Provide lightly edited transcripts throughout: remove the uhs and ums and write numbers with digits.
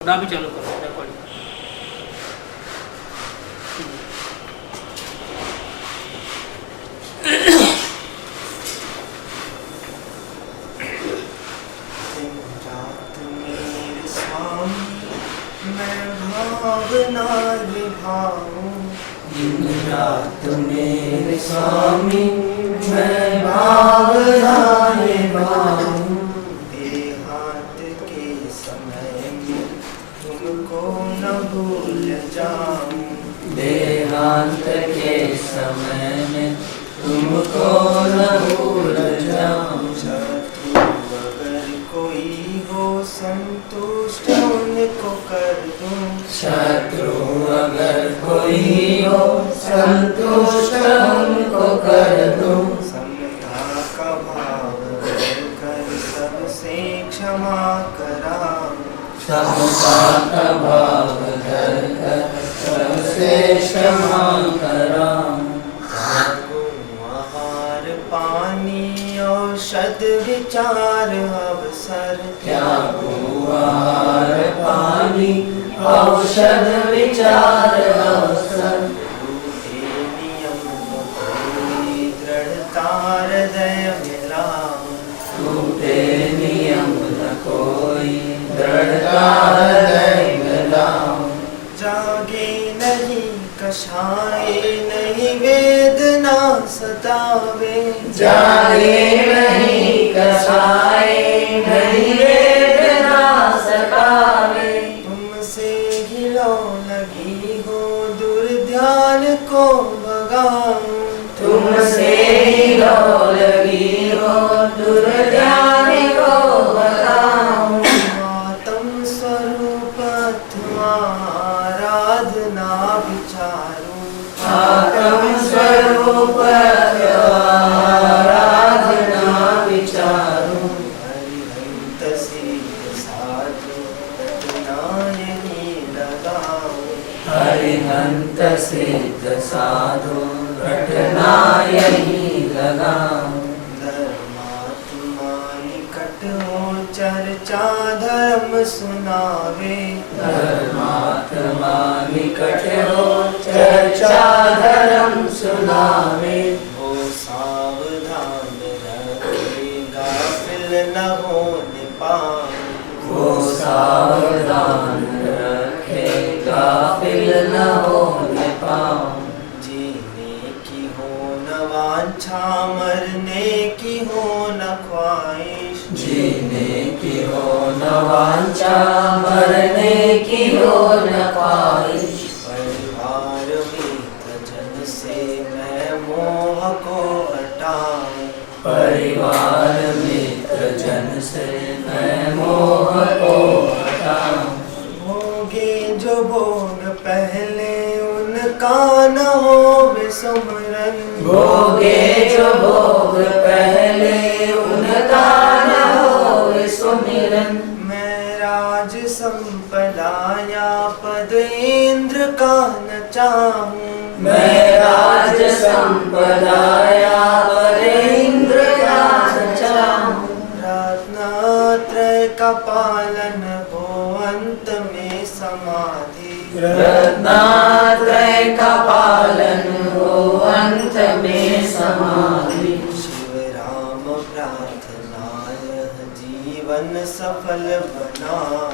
ना भी चालू करो रिकॉर्डिंग। रात मेरे स्वामी मैं भावना निभाऊं, देहांत के समय में तुमको न भूल जाऊं, देहांत के समय में तुमको न भूल जाऊं। शत्रु अगर कोई हो संतुष्ट उनको कर दूं, शत्रु अगर कोई हो संतुष्ट उनको कर दूं। समता का भाव कर सबसे क्षमा कराऊं, समता का भाव कर सबसे क्षमा कराऊं। आहार पानी औषध विचार अवसर, त्यागो आहार पानी औषध विचार अवसर। नियम कोई दृढ़ता हृदय मिलाऊं, टूटे नियम न कोई दृढ़ता हृदय मिलाऊं। जागे नहीं कषाय नहीं वेदना सतावे, जागे नहीं कषाय नहीं वेदना सतावे। तुमसे गिलो लगी हो दुर्ध्यान को भगाऊं, तुमसे गिलो लगी हो दुर्ध्यान को भगाऊं। आत्म स्वरूप अथवा आराधना विचारूं, आत्म स्वरूप आराधना विचारूं। हरिहंत सिद्ध साधु रटनायनी लगाऊं, हरिहंत सिद्ध साधु रटनायनी लगाऊं। धर्मात्मा निकट हो चर्चा धर्म सुनावे, धर्मात्मा निकट हो चर्चा धर्म सुनावे। वो सावधान रखे गाफिल न होने पाऊं, वो सावधान रखे गाफिल न होने पाऊं। जीने की हो न वांछा मरने की हो न ख्वाहिश, जीने की हो न वांछा मरने की हो न ख्वाहिश। परिवार मित्र जन से मैं मोह को हटाऊं, परिवार मित्र जन से मैं मोह को हटाऊं। भोगे जो भोग पहले उनका न हो विस्मरण, भोगे जो भोग पहले उनका न हो विस्मरण। मैं राज संपदा या पद इंद्र का न चाहूं, मैं राज संपदा या पद इंद्र का न चाहूं। रत्नात्रय का पालन हो अंत में समाधि, रत्नात्रय का पालन हो अंत में समाधि। शिव राम प्रार्थनाय जीवन सफल बनाऊं,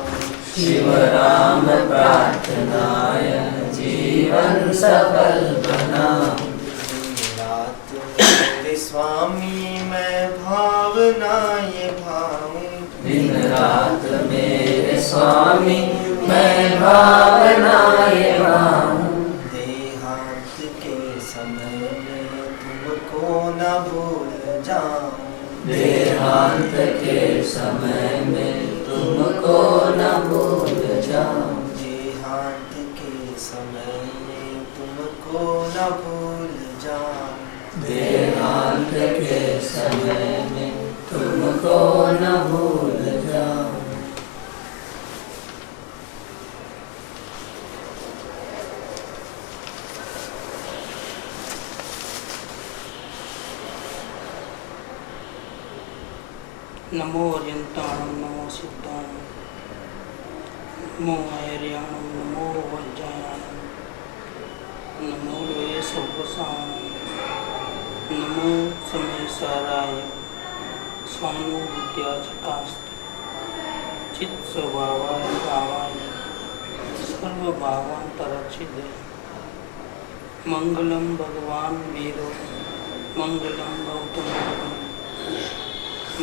शिव राम प्रार्थनाय जीवन सफल बनाऊं। रात मेरे स्वामी मैं भावना ये भाऊं, दिन रात मेरे स्वामी मैं भावना ये भाऊं। देहांत के समय में तुमको न भूल जाऊं, देहांत के समय में तुमको न भूल जाऊं। देहांत के समय में तुमको न भूल जाऊं, देहांत के समय में तुमको न भूल जाऊं। नमो अर्यंताणं नमो सिद्धाणं नमो ऐर्याणं नमो वज्रायाणं नमो लोये सर्वसानं नमो समेसाराय स्वानो विद्याचटास्ते चित्स्वभावाय रामाय सर्वभावान्तरच्छिदे मंगलम भगवान वीरो मंगलम गौतम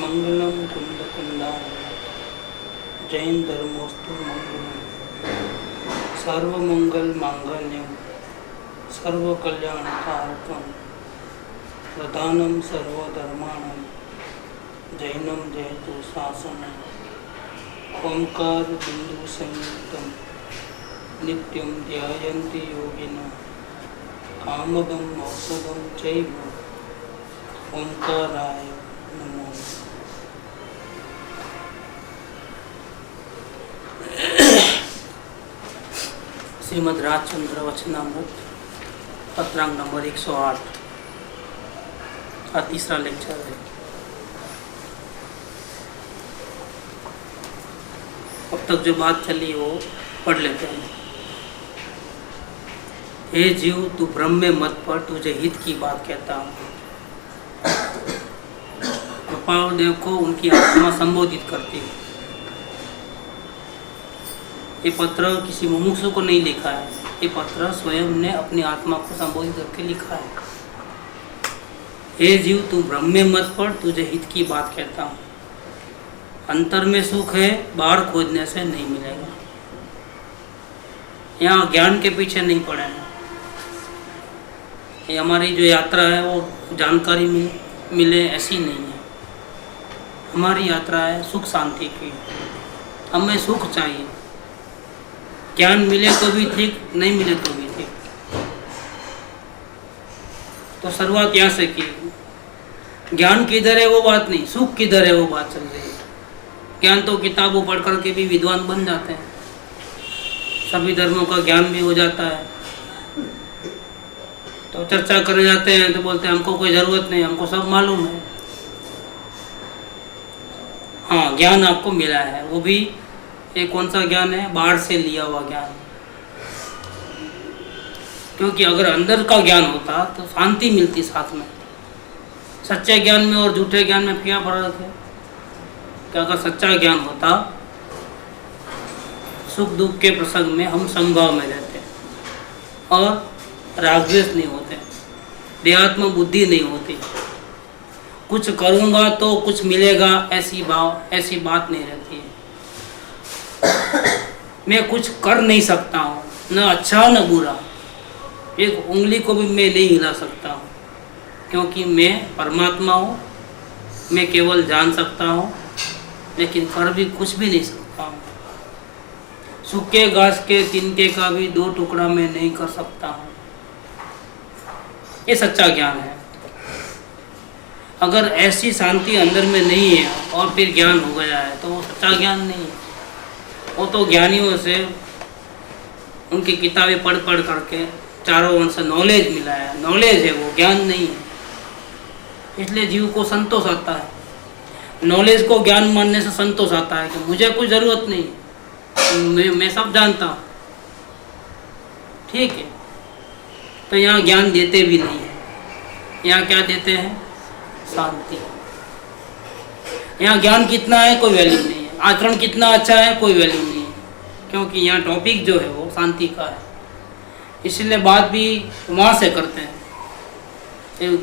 मंगलम कुंदकुंडाय जैन धर्मोस्तु मंगलम सर्वमंगल मांगल्यम सर्वकल्याणकारकम प्रधानम सर्वधर्माणं जैनम जयतु शासनम ओंकार बिंदु संयुक्तम नित्यं ध्यायन्ति योगिनः कामदं औषधं चैव ओंकाराय नमो। श्रीमद् राजचंद्र वचनामृत पत्रांक नंबर 108 का तीसरा लेक्चर है। अब तक जो बात चली वो पढ़ लेते हैं। हे जीव, तू भ्रम में मत पड़, तुझे हित की बात कहता हूँ। कृपाल देव को उनकी आत्मा संबोधित करती है। ये पत्र किसी मुमुक्षु को नहीं लिखा है, ये पत्र स्वयं ने अपनी आत्मा को संबोधित करके लिखा है। हे जीव, तू भ्रम में मत पड़, तुझे हित की बात कहता हूँ। अंतर में सुख है, बाहर खोजने से नहीं मिलेगा। यहाँ ज्ञान के पीछे नहीं पड़े हैं। ये हमारी जो यात्रा है वो जानकारी मिले ऐसी नहीं है। हमारी यात्रा है सुख शांति की। हमें सुख चाहिए। ज्ञान मिले तो भी ठीक, नहीं मिले तो भी ठीक। तो शुरुआत यहाँ से की। ज्ञान किधर है वो बात नहीं, सुख किधर है वो बात चल रही है। ज्ञान तो किताबों पढ़ करके भी विद्वान बन जाते हैं, सभी धर्मों का ज्ञान भी हो जाता है। तो चर्चा करने जाते हैं तो बोलते हैं हमको कोई ज़रूरत नहीं, हमको सब मालूम है। हाँ, ज्ञान आपको मिला है, वो भी ये कौन सा ज्ञान है? बाहर से लिया हुआ ज्ञान। क्योंकि अगर अंदर का ज्ञान होता तो शांति मिलती साथ में। सच्चे ज्ञान में और झूठे ज्ञान में क्या फर्क है? कि अगर सच्चा ज्ञान होता, सुख दुख के प्रसंग में हम समभाव में रहते और रागद्वेष नहीं होते, देहात्म बुद्धि नहीं होती, कुछ करूँगा तो कुछ मिलेगा ऐसी बात नहीं रहती है। मैं कुछ कर नहीं सकता हूँ, न अच्छा न बुरा, एक उंगली को भी मैं नहीं हिला सकता हूँ, क्योंकि मैं परमात्मा हूँ। मैं केवल जान सकता हूँ, लेकिन कर भी कुछ भी नहीं सकता हूँ। सूखे घास के तिनके का भी 2 टुकड़ा मैं नहीं कर सकता हूँ। ये सच्चा ज्ञान है। अगर ऐसी शांति अंदर में नहीं है और फिर ज्ञान हो गया है तो वो सच्चा ज्ञान नहीं है। वो तो ज्ञानियों से उनकी किताबें पढ़ करके चारों ओर से नॉलेज मिला है, नॉलेज है, वो ज्ञान नहीं है। इसलिए जीव को संतोष आता है। नॉलेज को ज्ञान मानने से संतोष आता है कि मुझे कोई ज़रूरत नहीं, मैं सब जानता हूँ। ठीक है, तो यहाँ ज्ञान देते भी नहीं है। यहाँ क्या देते हैं? शांति। यहाँ ज्ञान कितना है कोई वैल्यू नहीं है, आचरण कितना अच्छा है कोई वैल्यू नहीं है, क्योंकि यहाँ टॉपिक जो है वो शांति का है। इसलिए बात भी वहाँ से करते हैं।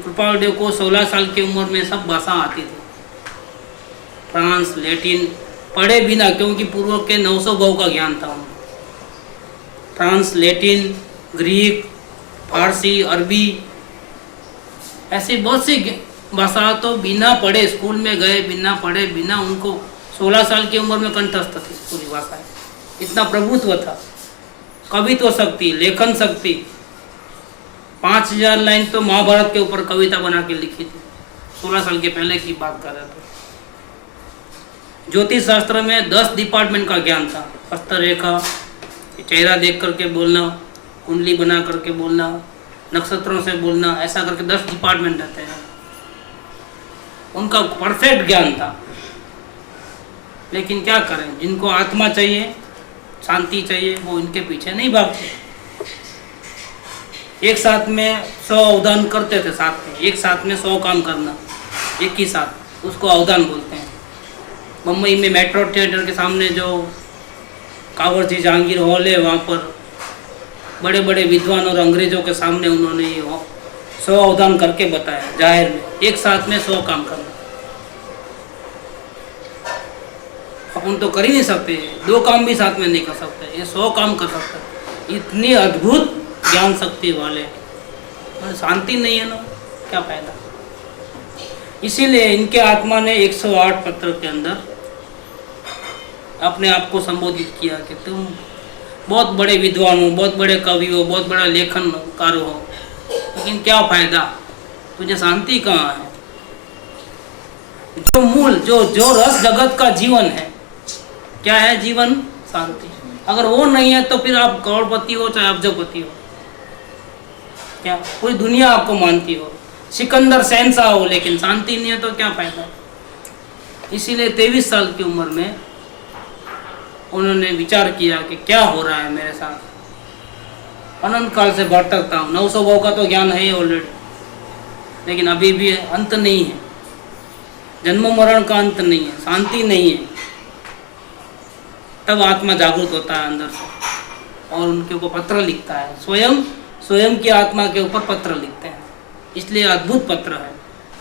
कृपाल देव को 16 साल की उम्र में सब भाषा आती थी, फ्रांस, लैटिन, पढ़े बिना, क्योंकि पूर्व के 900 गौ का ज्ञान था उनको। फ्रांस, लैटिन, ग्रीक, फारसी, अरबी, ऐसी बहुत सी भाषा तो बिना पढ़े, स्कूल में गए बिना पढ़े, बिना उनको 16 साल की उम्र में कंठस्थ थी पूरी भाषाएं। इतना प्रभुत्व था, कवित्व शक्ति, लेखन शक्ति। 5000 लाइन तो महाभारत के ऊपर कविता बना के लिखी थी। 16 साल के पहले की बात कर रहे थे। ज्योतिष शास्त्र में 10 डिपार्टमेंट का ज्ञान था। हस्तरेखा, चेहरा देख करके बोलना, कुंडली बना करके बोलना, नक्षत्रों से बोलना, ऐसा करके 10 डिपार्टमेंट रहते हैं। उनका परफेक्ट ज्ञान था। लेकिन क्या करें, जिनको आत्मा चाहिए शांति चाहिए, वो इनके पीछे नहीं भागते। एक साथ में 100 अवधान करते थे, साथ में एक साथ में 100 काम करना एक ही साथ, उसको अवधान बोलते हैं। मुंबई में मेट्रो थिएटर के सामने जो कांवरजी जहांगीर हॉल है, वहाँ पर बड़े बड़े विद्वान और अंग्रेजों के सामने उन्होंने ये 100 अवधान करके बताया जाहिर में, एक साथ में 100 काम करना। अपन तो कर ही नहीं सकते, 2 काम भी साथ में नहीं कर सकते, ये 100 काम कर सकते। इतनी अद्भुत ज्ञान शक्ति वाले, शांति नहीं है ना, क्या फायदा। इसीलिए इनके आत्मा ने 108 पत्र के अंदर अपने आप को संबोधित किया कि तुम बहुत बड़े विद्वान हो, बहुत बड़े कवि हो, बहुत बड़ा लेखनकार हो, लेकिन क्या फायदा, तुझे शांति कहाँ है। जो मूल जो रस जगत का जीवन है, क्या है जीवन? शांति। अगर वो नहीं है तो फिर आप करोड़पति हो चाहे अब्जपति हो, क्या पूरी दुनिया आपको मानती हो, सिकंदर शहंशाह हो, लेकिन शांति नहीं है तो क्या फायदा। इसीलिए 23 साल की उम्र में उन्होंने विचार किया कि क्या हो रहा है मेरे साथ। अनंत काल से भटकता हूँ, 900 भाव का तो ज्ञान है ऑलरेडी, लेकिन अभी भी अंत नहीं है, जन्म मरण का अंत नहीं है, शांति नहीं है। तब आत्मा जागृत होता है अंदर से और उनके ऊपर पत्र लिखता है, स्वयं की आत्मा के ऊपर पत्र लिखते हैं। इसलिए अद्भुत पत्र है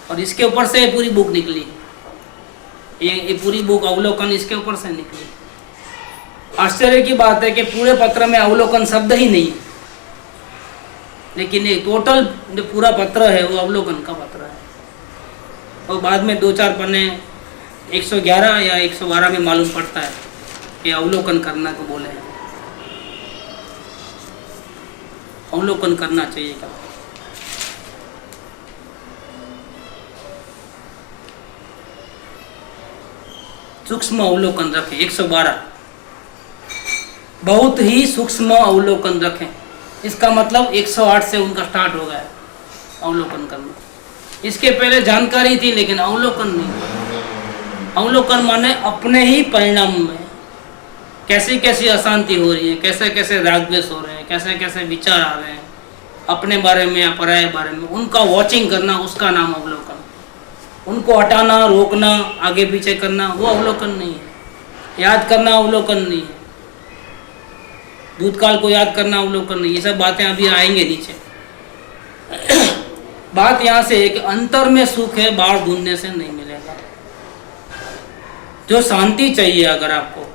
और इसके ऊपर से पूरी बुक निकली। ये पूरी बुक अवलोकन इसके ऊपर से निकली। आश्चर्य की बात है कि पूरे पत्र में अवलोकन शब्द ही नहीं है, लेकिन ये टोटल जो पूरा पत्र है वो अवलोकन का पत्र है। और बाद में 2-4 पन्ने 111 या 112 में मालूम पड़ता है कि अवलोकन करना को बोले हैं। अवलोकन करना चाहिए क्या? सूक्ष्म अवलोकन रखें। 112 बहुत ही सूक्ष्म अवलोकन रखें। इसका मतलब 108 से उनका स्टार्ट हो गया अवलोकन करना। इसके पहले जानकारी थी लेकिन अवलोकन नहीं। अवलोकन माने अपने ही परिणाम में कैसी कैसी अशांति हो रही है, कैसे कैसे राग द्वेष हो रहे हैं, कैसे कैसे विचार आ रहे हैं अपने बारे में या पराये बारे में, उनका वॉचिंग करना, उसका नाम अवलोकन। उनको हटाना, रोकना, आगे पीछे करना, वो अवलोकन नहीं है। याद करना अवलोकन नहीं है। भूतकाल को याद करना अवलोकन नहीं। ये सब बातें अभी आएंगे नीचे। बात यहाँ से है कि अंतर में सुख है, बाहर ढूंढने से नहीं मिलेगा। जो शांति चाहिए, अगर आपको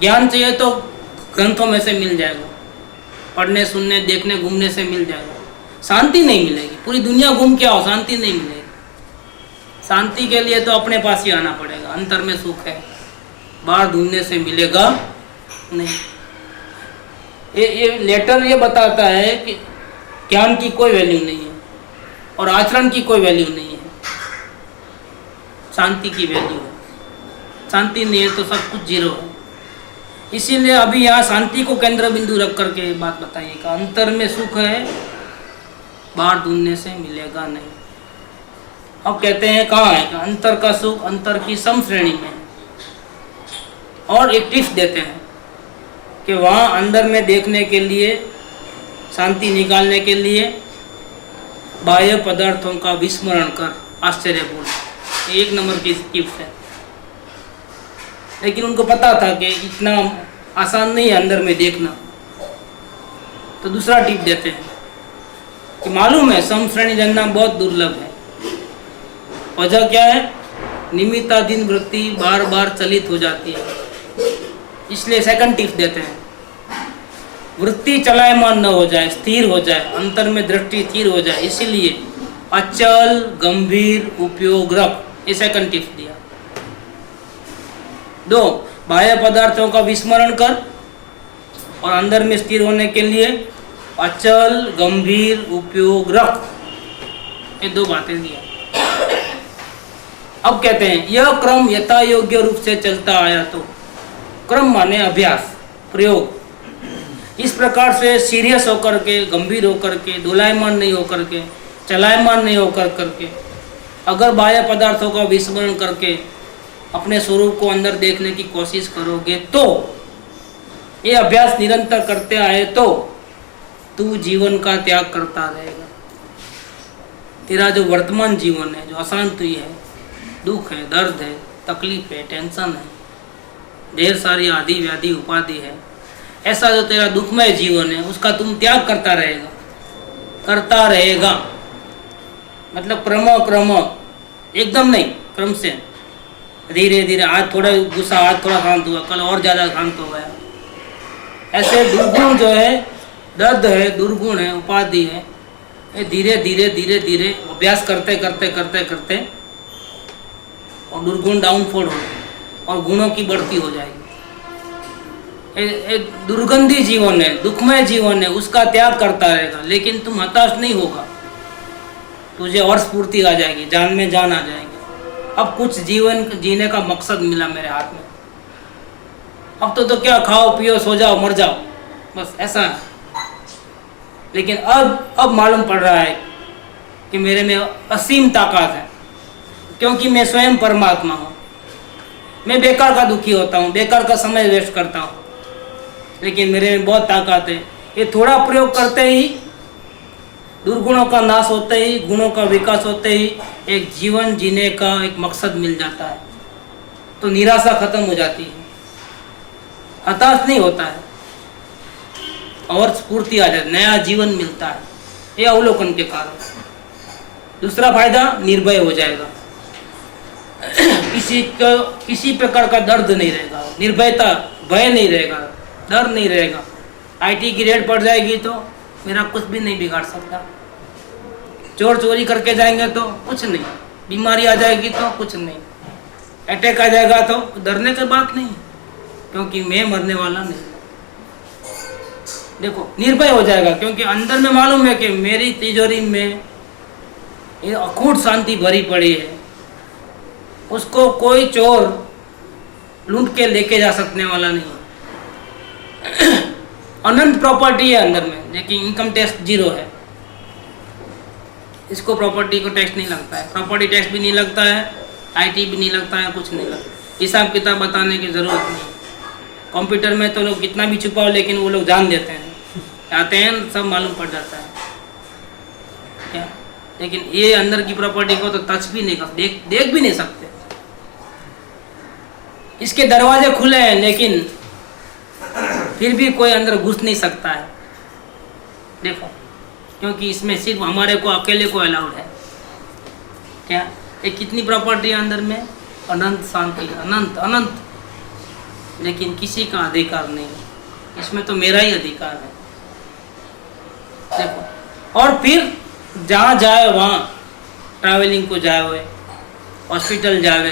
ज्ञान चाहिए तो ग्रंथों में से मिल जाएगा, पढ़ने, सुनने, देखने, घूमने से मिल जाएगा। शांति नहीं मिलेगी। पूरी दुनिया घूम के आओ, शांति नहीं मिलेगी। शांति के लिए तो अपने पास ही आना पड़ेगा। अंतर में सुख है, बाहर ढूंढने से मिलेगा नहीं। ये लेटर ये बताता है कि ज्ञान की कोई वैल्यू नहीं है और आचरण की कोई वैल्यू नहीं है, शांति की वैल्यू है। शांति नहीं है तो सब कुछ जीरो है। इसीलिए अभी यहाँ शांति को केंद्र बिंदु रख करके बात बताइएगा। अंतर में सुख है, बाहर ढूंढने से मिलेगा नहीं। अब कहते हैं कहाँ है? अंतर का सुख अंतर की सम श्रेणी में। और एक टिप्स देते हैं कि वहाँ अंदर में देखने के लिए, शांति निकालने के लिए बाह्य पदार्थों का विस्मरण कर आश्चर्य बोल। 1 नंबर की टिप्स है। लेकिन उनको पता था कि इतना आसान नहीं है अंदर में देखना, तो दूसरा टिप देते हैं कि मालूम है समश्रेणी जानना बहुत दुर्लभ है। वजह क्या है? निमित्ताधीन वृत्ति बार बार चलित हो जाती है। इसलिए सेकंड टिप देते हैं, वृत्ति चलायमान न हो जाए, स्थिर हो जाए, अंतर में दृष्टि स्थिर हो जाए। इसीलिए अचल गंभीर उपयोग रख, ये सेकंड टिप दिया। 2, बाह्य पदार्थों का विस्मरण कर और अंदर में स्थिर होने के लिए अचल गंभीर उपयोग रख। ये 2 बातें दिया। अब कहते हैं यह क्रम यथा योग्य रूप से चलता आया तो, क्रम माने अभ्यास, प्रयोग। इस प्रकार से सीरियस होकर के, गंभीर होकर के, दोलायमान नहीं होकर के, चलायमान नहीं होकर करके, अगर बाह्य पदार्थों का विस्मरण करके अपने स्वरूप को अंदर देखने की कोशिश करोगे तो ये अभ्यास निरंतर करते आए तो तू जीवन का त्याग करता रहेगा। तेरा जो वर्तमान जीवन है, जो अशांति है, दुख है, दर्द है, तकलीफ है, टेंशन है, ढेर सारी आदि व्याधि उपाधि है, ऐसा जो तेरा दुखमय जीवन है उसका तुम त्याग करता रहेगा, करता रहेगा। मतलब क्रम एकदम नहीं, क्रम से धीरे धीरे। आज थोड़ा गुस्सा, आज थोड़ा शांत हुआ, कल और ज़्यादा शांत हो गया। ऐसे दुर्गुण जो है, दर्द है, दुर्गुण है, उपाधि है, ये धीरे धीरे धीरे धीरे अभ्यास करते करते करते करते और दुर्गुण डाउनफॉल हो और गुणों की बढ़ती हो जाएगी। एक दुर्गंधी जीवन है, दुखमय जीवन है, उसका त्याग करता रहेगा। लेकिन तुम हताश नहीं होगा, तुझे और स्फूर्ति आ जाएगी, जान में जान आ जाएगी। अब कुछ जीवन जीने का मकसद मिला मेरे हाथ में। अब तो क्या, खाओ पियो सो जाओ मर जाओ, बस ऐसा है। लेकिन अब मालूम पड़ रहा है कि मेरे में असीम ताकत है, क्योंकि मैं स्वयं परमात्मा हूँ। मैं बेकार का दुखी होता हूँ, बेकार का समय वेस्ट करता हूँ, लेकिन मेरे में बहुत ताकत है। ये थोड़ा प्रयोग करते ही, दुर्गुणों का नाश होते ही, गुणों का विकास होते ही एक जीवन जीने का एक मकसद मिल जाता है। तो निराशा खत्म हो जाती है, हताश नहीं होता है और स्फूर्ति आ जाती है, नया जीवन मिलता है। ये अवलोकन के कारण। दूसरा फायदा, निर्भय हो जाएगा। किसी प्रकार का दर्द नहीं रहेगा, निर्भयता, भय नहीं रहेगा, डर नहीं रहेगा। आईटी की रेड पड़ जाएगी तो मेरा कुछ भी नहीं बिगाड़ सकता। चोर चोरी करके जाएंगे तो कुछ नहीं, बीमारी आ जाएगी तो कुछ नहीं, अटैक आ जाएगा तो डरने की बात नहीं, क्योंकि मैं मरने वाला नहीं। देखो, निर्भय हो जाएगा, क्योंकि अंदर में मालूम है कि मेरी तिजोरी में ये अखूट शांति भरी पड़ी है, उसको कोई चोर लूट के लेके जा सकने वाला नहीं। अनंत प्रॉपर्टी है अंदर में, लेकिन इनकम टैक्स 0 है। इसको प्रॉपर्टी को टैक्स नहीं लगता है, प्रॉपर्टी टैक्स भी नहीं लगता है, आईटी भी नहीं लगता है, कुछ नहीं लगता। हिसाब किताब बताने की ज़रूरत नहीं। कंप्यूटर में तो लोग कितना भी छुपाओ, लेकिन वो लोग जान देते हैं, आते हैं सब मालूम पड़ जाता है क्या। लेकिन ये अंदर की प्रॉपर्टी को तो टच भी नहीं कर, देख भी नहीं सकते। इसके दरवाजे खुले हैं, लेकिन फिर भी कोई अंदर घुस नहीं सकता है। देखो, क्योंकि इसमें सिर्फ हमारे को अकेले को अलाउड है क्या। ये कितनी प्रॉपर्टी है अंदर में, अनंत शांति, अनंत अनंत, लेकिन किसी का अधिकार नहीं। इसमें तो मेरा ही अधिकार है। देखो, और फिर जहाँ जाए वहाँ ट्रैवलिंग को जाए, हॉस्पिटल जाए,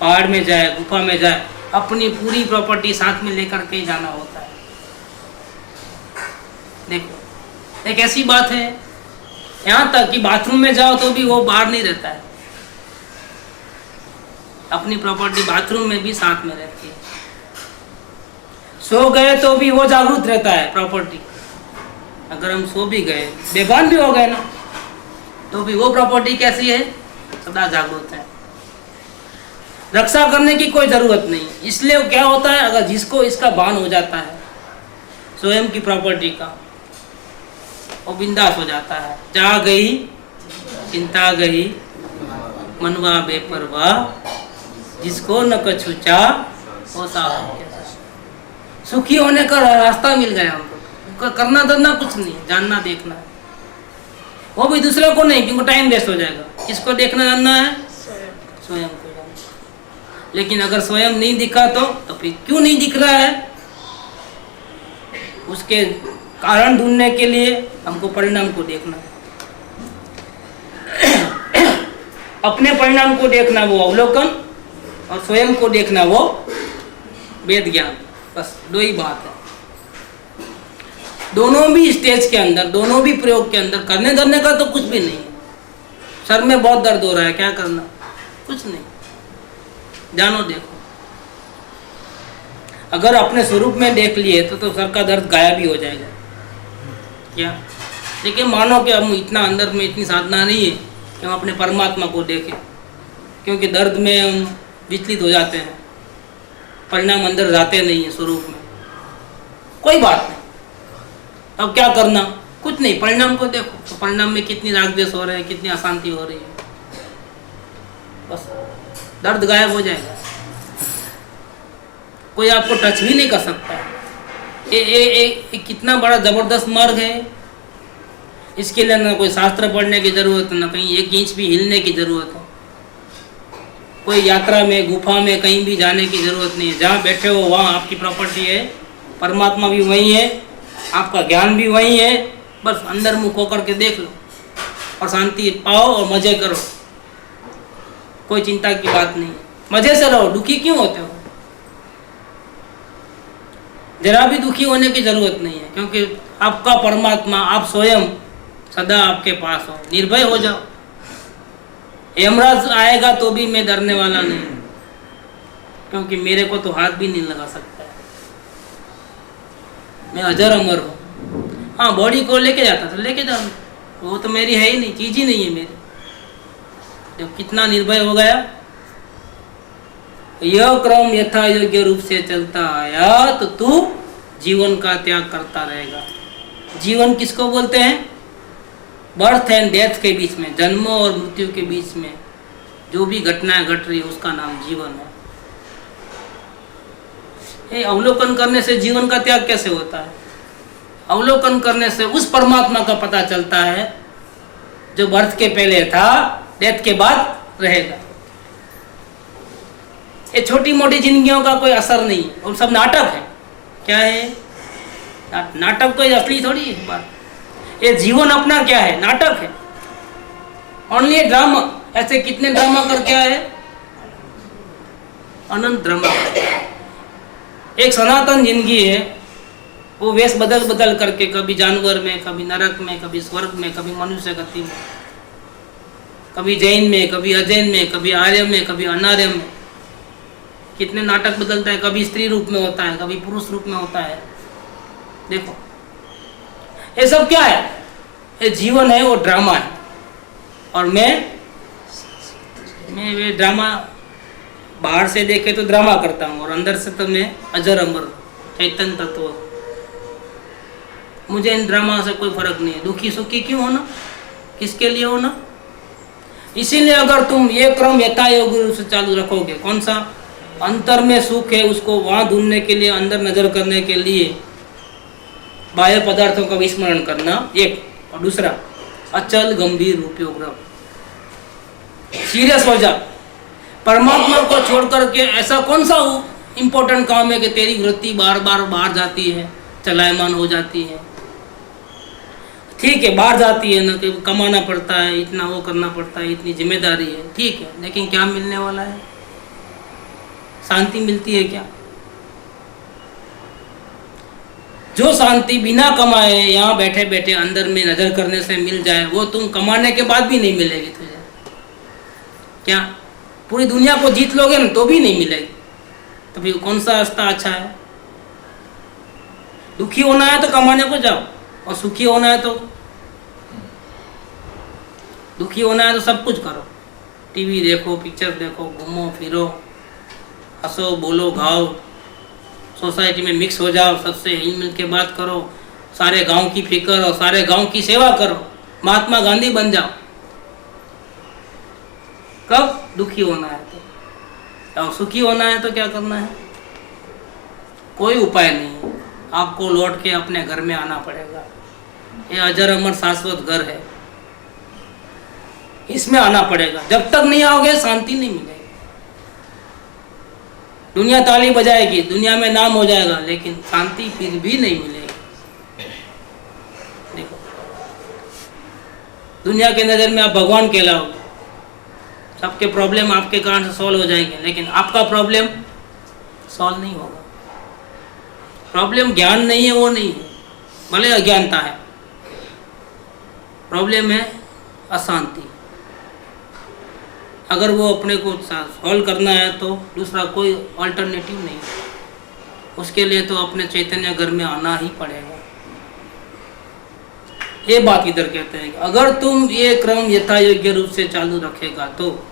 पहाड़ में जाए, गुफा में जाए, अपनी पूरी प्रॉपर्टी साथ में लेकर के ही जाना होता है। देखो, एक ऐसी बात है, यहाँ तक कि बाथरूम में जाओ तो भी वो बाहर नहीं रहता है, अपनी प्रॉपर्टी बाथरूम में भी साथ में रहती है। सो गए तो भी वो जागरूक रहता है प्रॉपर्टी। अगर हम सो भी गए, बेभान भी हो गए ना, तो भी वो प्रॉपर्टी कैसी है, सदा जागरूक है। रक्षा करने की कोई जरूरत नहीं। इसलिए क्या होता है, अगर जिसको इसका भान हो जाता है स्वयं की प्रॉपर्टी का, वो बिंदास हो जाता है। जा गई चिंता गई, मनवा बेपरवाह, जिसको न कछु चाह होता है। सुखी होने का रास्ता मिल गया हमको। करना धरना कुछ नहीं, जानना देखना है, वो भी दूसरे को नहीं, क्योंकि टाइम वेस्ट हो जाएगा। किसको देखना जानना है, स्वयं को। लेकिन अगर स्वयं नहीं दिखा तो फिर क्यों नहीं दिख रहा है, उसके कारण ढूंढने के लिए हमको परिणाम को देखना है। अपने परिणाम को देखना वो अवलोकन, और स्वयं को देखना वो वेद ज्ञान। बस 2 ही बात है। दोनों भी स्टेज के अंदर, दोनों भी प्रयोग के अंदर करने धरने का तो कुछ भी नहीं है। सर में बहुत दर्द हो रहा है, क्या करना, कुछ नहीं, जानो देखो। अगर अपने स्वरूप में देख लिए तो सर का दर्द गायब ही हो जाएगा क्या। लेकिन मानो कि हम इतना अंदर में इतनी साधना नहीं है कि हम अपने परमात्मा को देखें, क्योंकि दर्द में हम विचलित हो जाते हैं, परिणाम अंदर जाते नहीं है स्वरूप में। कोई बात नहीं। अब क्या करना? कुछ नहीं, परिणाम को देखो। तो परिणाम में कितनी राग द्वेष हो रहे हैं, कितनी अशांति हो रही है, बस दर्द गायब हो जाएगा। कोई आपको टच भी नहीं कर सकता। ये कितना बड़ा जबरदस्त मार्ग है। इसके लिए ना कोई शास्त्र पढ़ने की जरूरत है, ना कहीं 1 इंच भी हिलने की जरूरत है। कोई यात्रा में, गुफा में कहीं भी जाने की जरूरत नहीं है। जहाँ बैठे हो वहाँ आपकी प्रॉपर्टी है, परमात्मा भी वही है, आपका ज्ञान भी वही है। बस अंदर मुख होकर के देख लो और शांति पाओ और मजे करो। कोई चिंता की बात नहीं है, मजे से रहो। दुखी क्यों होते हो? जरा भी दुखी होने की जरूरत नहीं है, क्योंकि आपका परमात्मा, आप स्वयं सदा आपके पास हो। निर्भय हो जाओ। यमराज आएगा तो भी मैं डरने वाला नहीं, क्योंकि मेरे को तो हाथ भी नहीं लगा सकता है। मैं अजर अमर हूँ। हाँ, बॉडी को लेके जाता तो लेके जाऊँ, वो तो मेरी है ही नहीं, चीज ही नहीं है मेरी। जब कितना निर्भय हो गया। यह क्रम यथा योग्य रूप से चलता आया तो तू जीवन का त्याग करता रहेगा। जीवन किसको बोलते हैं? बर्थ एंड डेथ के बीच में, जन्म और मृत्यु के बीच में जो भी घटनाएं घट रही है उसका नाम जीवन है। ये अवलोकन करने से जीवन का त्याग कैसे होता है? अवलोकन करने से उस परमात्मा का पता चलता है जो बर्थ के पहले था, डेथ के बाद रहेगा। ये छोटी मोटी जिंदगियों का कोई असर नहीं है, और सब नाटक है। क्या है? नाटक तो ये असली थोड़ी है बात। ये जीवन अपना क्या है? नाटक है, ओनली ड्रामा। ऐसे कितने ड्रामा कर क्या है? अनंत ड्रामा। एक सनातन जिंदगी है, वो वेश बदल बदल करके कभी जानवर में, कभी नरक में, कभी स्वर्ग में, कभी मनुष्य गति में, कभी जैन में, कभी अजैन में, कभी आर्य में, कभी अनार्य में। कितने नाटक बदलता है। कभी स्त्री रूप में होता है, कभी पुरुष रूप में होता है। देखो, ये सब क्या है? ये जीवन है, वो ड्रामा है। और मैं वे ड्रामा बाहर से देखे तो ड्रामा करता हूँ, और अंदर से तो मैं अजर अमर चैतन्य तत्व। मुझे इन ड्रामा से कोई फर्क नहीं है। दुखी सुखी क्यों होना? किसके लिए होना? इसीलिए अगर तुम ये क्रम यथा योग्य रूप से चालू रखोगे, कौन सा? अंतर में सुख है उसको वहां ढूंढने के लिए, अंदर नजर करने के लिए बाह्य पदार्थों का विस्मरण करना एक, और दूसरा अचल गंभीर उपयोग रहो। सीरियस हो जा। परमात्मा को छोड़ करके ऐसा कौन सा इंपॉर्टेंट काम है कि तेरी वृत्ति बार बार बाहर जाती है, चलायमान हो जाती है? ठीक है, बाहर जाती है ना, कि कमाना पड़ता है, इतना वो करना पड़ता है, इतनी जिम्मेदारी है, ठीक है, लेकिन क्या मिलने वाला है? शांति मिलती है क्या? जो शांति बिना कमाए यहाँ बैठे बैठे अंदर में नजर करने से मिल जाए, वो तुम कमाने के बाद भी नहीं मिलेगी तुझे। क्या पूरी दुनिया को जीत लोगे ना तो भी नहीं मिलेगी? तो फिर कौन सा रास्ता अच्छा है? दुखी होना है तो कमाने को जाओ, और सुखी होना है तो सब कुछ करो। टीवी देखो, पिक्चर देखो, घूमो फिरो, हंसो बोलो गाओ, सोसाइटी में मिक्स हो जाओ, सबसे हिल मिल के बात करो, सारे गांव की फिक्र और सारे गांव की सेवा करो, महात्मा गांधी बन जाओ। कब दुखी होना है तो, और सुखी होना है तो क्या करना है? कोई उपाय नहीं है। आपको लौट के अपने घर में आना पड़ेगा। ये अजर अमर शाश्वत घर है, इसमें आना पड़ेगा। जब तक नहीं आओगे शांति नहीं मिलेगी। दुनिया ताली बजाएगी, दुनिया में नाम हो जाएगा, लेकिन शांति फिर भी नहीं मिलेगी। देखो, दुनिया के नज़र में आप भगवान कहलाओगे, सबके प्रॉब्लम आपके कारण से सॉल्व हो जाएंगे, लेकिन आपका प्रॉब्लम सॉल्व नहीं होगा। प्रॉब्लम ज्ञान नहीं है, वो नहीं है, भले अज्ञानता है। प्रॉब्लम है अशांति। अगर वो अपने को सॉल्व करना है तो दूसरा कोई अल्टरनेटिव नहीं, उसके लिए तो अपने चैतन्य घर में आना ही पड़ेगा। ये बात इधर कहते हैं कि अगर तुम ये क्रम यथा योग्य रूप से चालू रखेगा तो,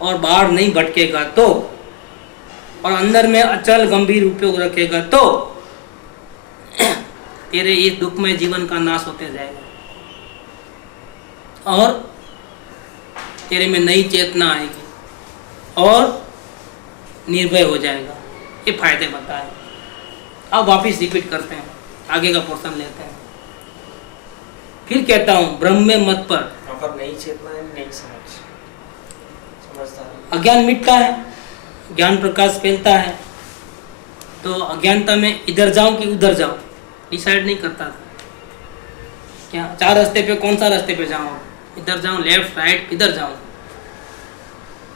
और बाहर नहीं भटकेगा तो, और अंदर में अचल गंभीर उपयोग रखेगा तो, तेरे इस दुखमय जीवन का नाश होते जाएगा और तेरे में नई चेतना आएगी और निर्भय हो जाएगा। ये फायदे बताए। अब वापिस रिपीट करते हैं, आगे का पोर्शन लेते हैं। फिर कहता हूँ ब्रह्म में मत पर यहाँ पर नई चेतना है, नई समझदार अज्ञान मिटता है, ज्ञान प्रकाश फैलता है। तो अज्ञानता में इधर जाऊं कि उधर जाऊं डिसाइड नहीं करता था। क्या 4 रास्ते पे कौन सा रास्ते पे जाऊं, इधर जाऊं लेफ्ट राइट किधर जाऊं,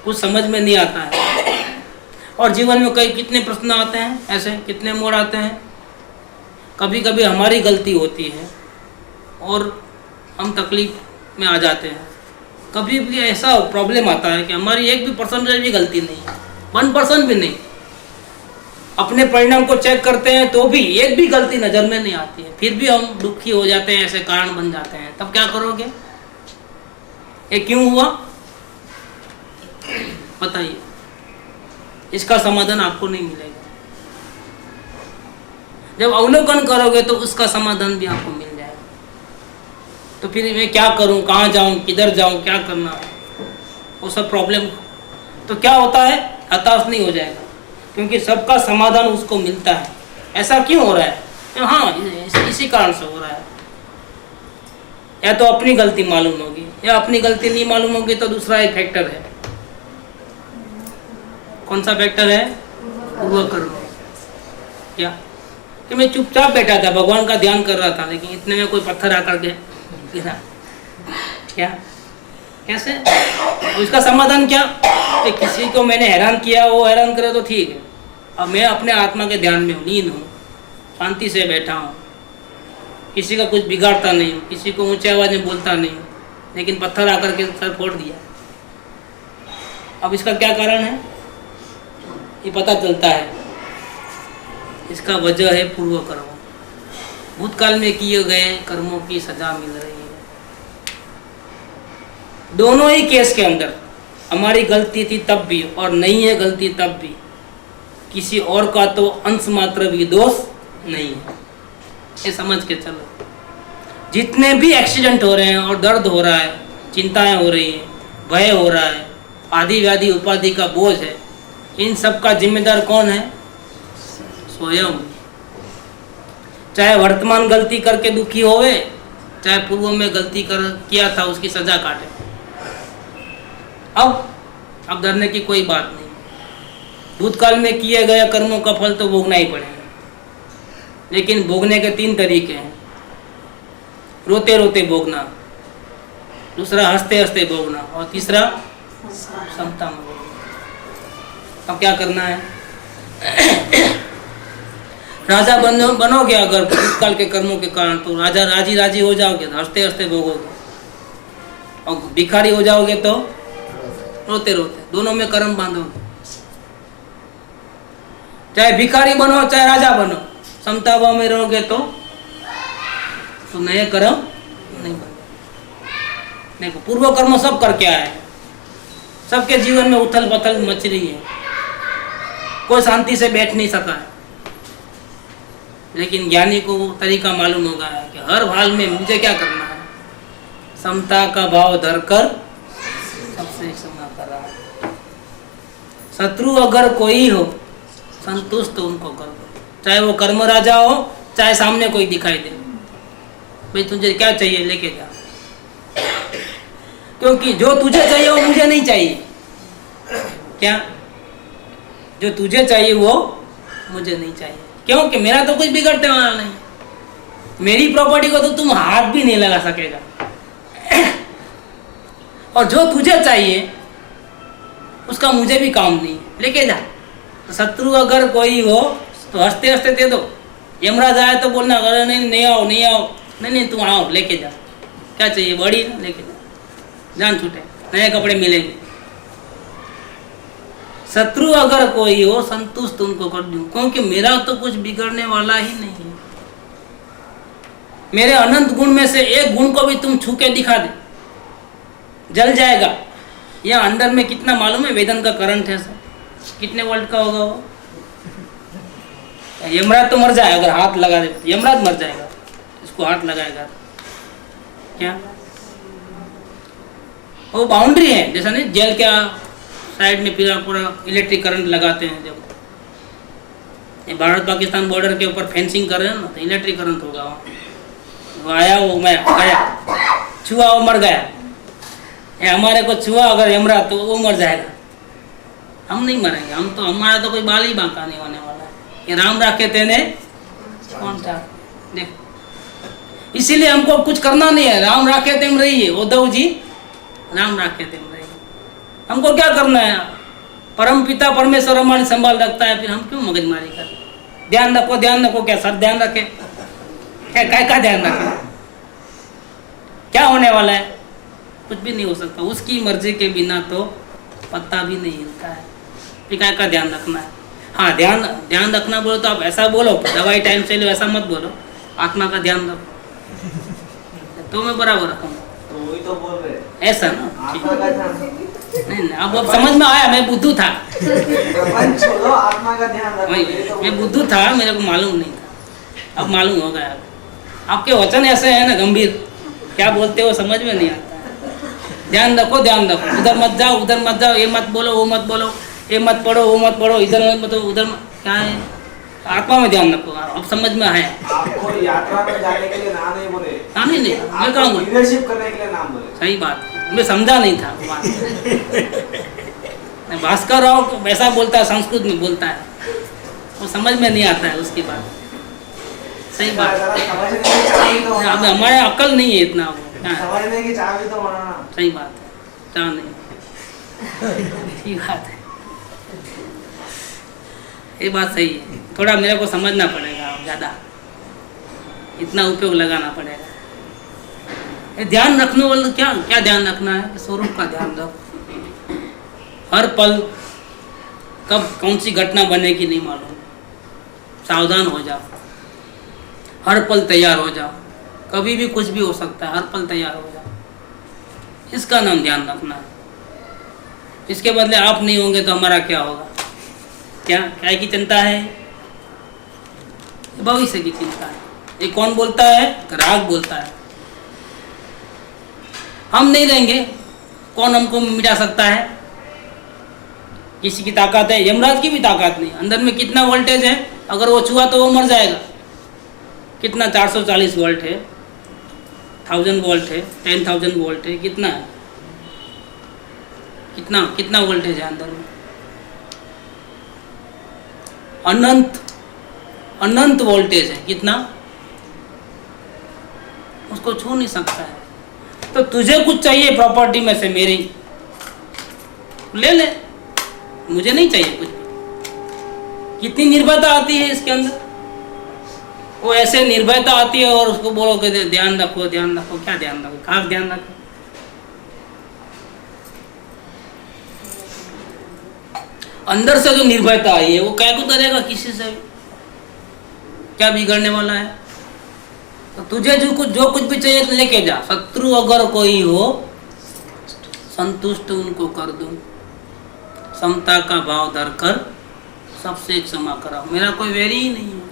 कुछ समझ में नहीं आता है। और जीवन में कई कितने प्रश्न आते हैं, ऐसे कितने मोड़ आते हैं। कभी कभी हमारी गलती होती है और हम तकलीफ में आ जाते हैं। कभी भी ऐसा प्रॉब्लम आता है कि हमारी 1% भी गलती नहीं है, 1% भी नहीं। अपने परिणाम को चेक करते हैं तो भी एक भी गलती नजर में नहीं आती है, फिर भी हम दुखी हो जाते हैं, ऐसे कारण बन जाते हैं। तब क्या करोगे? ये क्यों हुआ बताइए। इसका समाधान आपको नहीं मिलेगा। जब अवलोकन करोगे तो उसका समाधान भी आपको मिल जाएगा। तो फिर मैं क्या करूं, कहाँ जाऊं, किधर जाऊं, क्या करना है, वो सब प्रॉब्लम। तो क्या होता है, हताश नहीं हो जाएगा, क्योंकि सबका समाधान उसको मिलता है। ऐसा क्यों हो रहा है? हाँ, इसी कारण से हो रहा है। या तो अपनी गलती मालूम होगी, या अपनी गलती नहीं मालूम होगी तो दूसरा एक फैक्टर है। कौन सा फैक्टर है? पूर्व कर्म। क्या कि मैं चुपचाप बैठा था, भगवान का ध्यान कर रहा था, लेकिन इतने में कोई पत्थर आकर के गिरा। क्या कैसे? उसका समाधान क्या कि किसी को मैंने हैरान किया, वो हैरान करे तो ठीक है। अब मैं अपने आत्मा के ध्यान में हूँ, लीन हूँ, शांति से बैठा हूँ, किसी का कुछ बिगाड़ता नहीं हूँ, किसी को ऊंचे आवाज में बोलता नहीं हूँ, लेकिन पत्थर आकर के सर फोड़ दिया। अब इसका क्या कारण है ये पता चलता है। इसका वजह है पूर्व कर्म। भूतकाल में किए गए कर्मों की सजा मिल रही है। दोनों ही केस के अंदर हमारी गलती थी तब भी और नहीं है गलती तब भी, किसी और का तो अंश मात्र भी दोष नहीं है। ये समझ के चलो। जितने भी एक्सीडेंट हो रहे हैं और दर्द हो रहा है, चिंताएं हो रही हैं, भय हो रहा है, आदि व्याधि उपाधि का बोझ है, इन सब का जिम्मेदार कौन है? स्वयं। चाहे वर्तमान गलती करके दुखी होवे, चाहे पूर्व में गलती किया था उसकी सजा काटे। अब डरने की कोई बात नहीं। भूतकाल में किए गए कर्मों का फल तो भोगना ही पड़ेगा, लेकिन भोगने के 3 तरीके हैं। रोते रोते भोगना, दूसरा हंसते हंसते भोगना, और तीसरा समता में भोगना। अब क्या करना है? राजा बनोगे अगर भूतकाल के कर्मों के कारण, तो राजा राजी हो जाओगे, हंसते हंसते भोगोगे। और भिखारी हो जाओगे तो रोते रोते। दोनों में कर्म बांधोगे। चाहे भिखारी बनो चाहे राजा बनो, समता भाव में रहोगे तो नए कर्म नहीं बने। देखो, पूर्व कर्म सब करके आए, सबके जीवन में उथल पथल मच रही है, कोई शांति से बैठ नहीं सका है। लेकिन ज्ञानी को वो तरीका मालूम होगा कि हर हाल में मुझे क्या करना है। समता का भाव धरकर सबसे क्षमा कर रहा है। शत्रु अगर कोई हो, संतुष्ट तो उनको कर दो, चाहे वो कर्म राजा हो, चाहे सामने कोई दिखाई दे। भाई तुझे क्या चाहिए लेके जा, क्योंकि जो तुझे चाहिए वो मुझे नहीं चाहिए। क्या? जो तुझे चाहिए वो मुझे नहीं चाहिए, क्योंकि मेरा तो कुछ बिगड़ने वाला नहीं। मेरी प्रॉपर्टी को तो तुम हाथ भी नहीं लगा सकेगा। और जो तुझे चाहिए उसका मुझे भी काम नहीं, लेके जा। तो शत्रु अगर कोई हो तो हंसते हंसते दे दो। यमराज आए तो बोलना, अरे नहीं आओ, नहीं तुम आओ, लेके जा। क्या चाहिए? बड़ी लेके जा, जान छूटे, नए कपड़े मिलेंगे। शत्रु अगर कोई हो, संतुष्ट उनको कर दूं, क्योंकि मेरा तो कुछ बिगड़ने वाला ही नहीं है। मेरे अनंत गुण में से एक गुण को भी तुम छू के दिखा दे, जल जाएगा। यह अंदर में कितना मालूम है? वेदन का करंट है सर, कितने वोल्ट का होगा वो? यमराज तो मर जाए अगर हाथ लगा दे, यमराज मर जाएगा। इसको हाथ लगाएगा क्या? वो बाउंड्री है, जैसा नहीं जेल के साइड में पूरा इलेक्ट्रिक करंट लगाते हैं। जब ये भारत पाकिस्तान बॉर्डर के ऊपर फेंसिंग कर रहे हैं ना, तो इलेक्ट्रिक करंट होगा वहाँ। वो आया, वो मैं गया, छुआ वो मर गया। ये हमारे को छुआ अगर यमरा तो वो मर जाएगा, हम नहीं मरेंगे। हम तो, हमारा तो कोई बाल ही बांका नहीं होने वाला है। ये राम राखे तेने कौन सा देख, इसीलिए हमको कुछ करना नहीं है। राम राखे तेम रहिए, उद्धव जी राम राखे तेम रहिए। हमको क्या करना है? परम पिता परमेश्वर हमारी संभाल रखता है, फिर हम क्यों मगजमारी करें? ध्यान रखो, ध्यान रखो, क्या सर ध्यान रखे? क्या का ध्यान रखे? क्या होने वाला है? कुछ भी नहीं हो सकता। उसकी मर्जी के बिना तो पत्ता भी नहीं हिलता है। फिर क्या का ध्यान रखना है? हाँ, ध्यान रखना बोलो तो आप ऐसा बोलो, दवाई टाइम से लो, ऐसा मत बोलो। आत्मा का ध्यान रखो तो मैं बराबर रखूँगा। तो वही तो बोल रहे ऐसा ना, आत्मा का ध्यान नहीं, अब समझ में आया। मैं बुद्धू था, प्रपंच छोड़ो, आत्मा का ध्यान रखो। मैं बुद्धू था, मेरे को मालूम नहीं था, अब मालूम हो गया। आपके वचन ऐसे हैं ना गंभीर, क्या बोलते हो समझ में नहीं आता। ध्यान रखो, ध्यान रखो, उधर मत जाओ, उधर मत जाओ, ये मत बोलो, वो मत बोलो, ये मत पढ़ो, वो मत पढ़ो, इधर मत बोलो, उधर क्या है? आत्मा में ध्यान रखो। अब समझ में आया। आपको यात्रा में जाने के लिए ना नहीं बोले, हाँ नहीं, मैं कहूँगा लीडरशिप करने के लिए नाम बोले। सही बात, मैं समझा नहीं था बात। भास्कर राव वैसा बोलता है, संस्कृत में बोलता है, वो समझ में नहीं आता है उसकी बात। सही बात, जरा समझने की चाबी तो होना। अब हमारे अकल नहीं है इतना। समझने की चाबी तो होना ना। सही बात है, चाह नहीं, ठीक बात है, ये बात सही है। थोड़ा मेरे को समझना पड़ेगा, ज़्यादा इतना उपयोग लगाना पड़ेगा। ये ध्यान रखने वाले क्या क्या ध्यान रखना है? स्वरूप का ध्यान रखो। हर पल कब कौन सी घटना बनेगी नहीं मालूम, सावधान हो जाओ। हर पल तैयार हो जाओ, कभी भी कुछ भी हो सकता है, हर पल तैयार हो जाओ। इसका नाम ध्यान रखना है। इसके बदले आप नहीं होंगे तो हमारा क्या होगा? क्या क्या की चिंता है? भविष्य की चिंता है। ये कौन बोलता है? राग बोलता है। हम नहीं रहेंगे, कौन हमको मिटा सकता है? किसी की ताकत है? यमराज की भी ताकत नहीं। अंदर में कितना वोल्टेज है, अगर वो छुआ तो वो मर जाएगा। कितना? 440 वोल्ट है, 1000 वोल्ट है, 10,000 वोल्ट है, कितना है? कितना कितना वोल्टेज है अंदर में? अनंत अनंत वोल्टेज है। कितना? उसको छू नहीं सकता है। तो तुझे कुछ चाहिए प्रॉपर्टी में से, मेरी ले ले, मुझे नहीं चाहिए कुछ भी। कितनी निर्भयता आती है इसके अंदर। वो ऐसे निर्भयता आती है और उसको बोलो कि ध्यान रखो, ध्यान रखो। क्या ध्यान रखो? कहाँ ध्यान रखो? अंदर से जो निर्भयता आई है वो क्या को करेगा किसी से? क्या बिगड़ने वाला है? तो तुझे जो कुछ भी चाहिए तो लेके जा। शत्रु अगर कोई हो संतुष्ट उनको कर दूं, समता का भाव धरकर सबसे क्षमा कराओ। मेरा कोई वैरी ही नहीं है।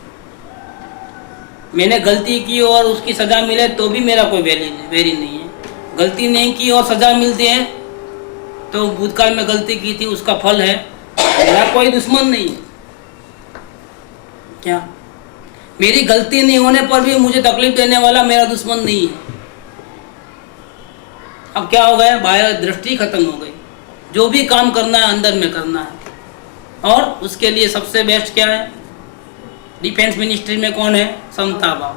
मैंने गलती की और उसकी सजा मिले तो भी मेरा कोई वैरी नहीं है। गलती नहीं की और सजा मिलती है तो भूतकाल में गलती की थी उसका फल है। मेरा कोई दुश्मन नहीं है। क्या? मेरी गलती नहीं होने पर भी मुझे तकलीफ देने वाला मेरा दुश्मन नहीं है। अब क्या हो गया? बाहर दृष्टि खत्म हो गई। जो भी काम करना है अंदर में करना है। और उसके लिए सबसे बेस्ट क्या है? डिफेंस मिनिस्ट्री में कौन है? समता भाव।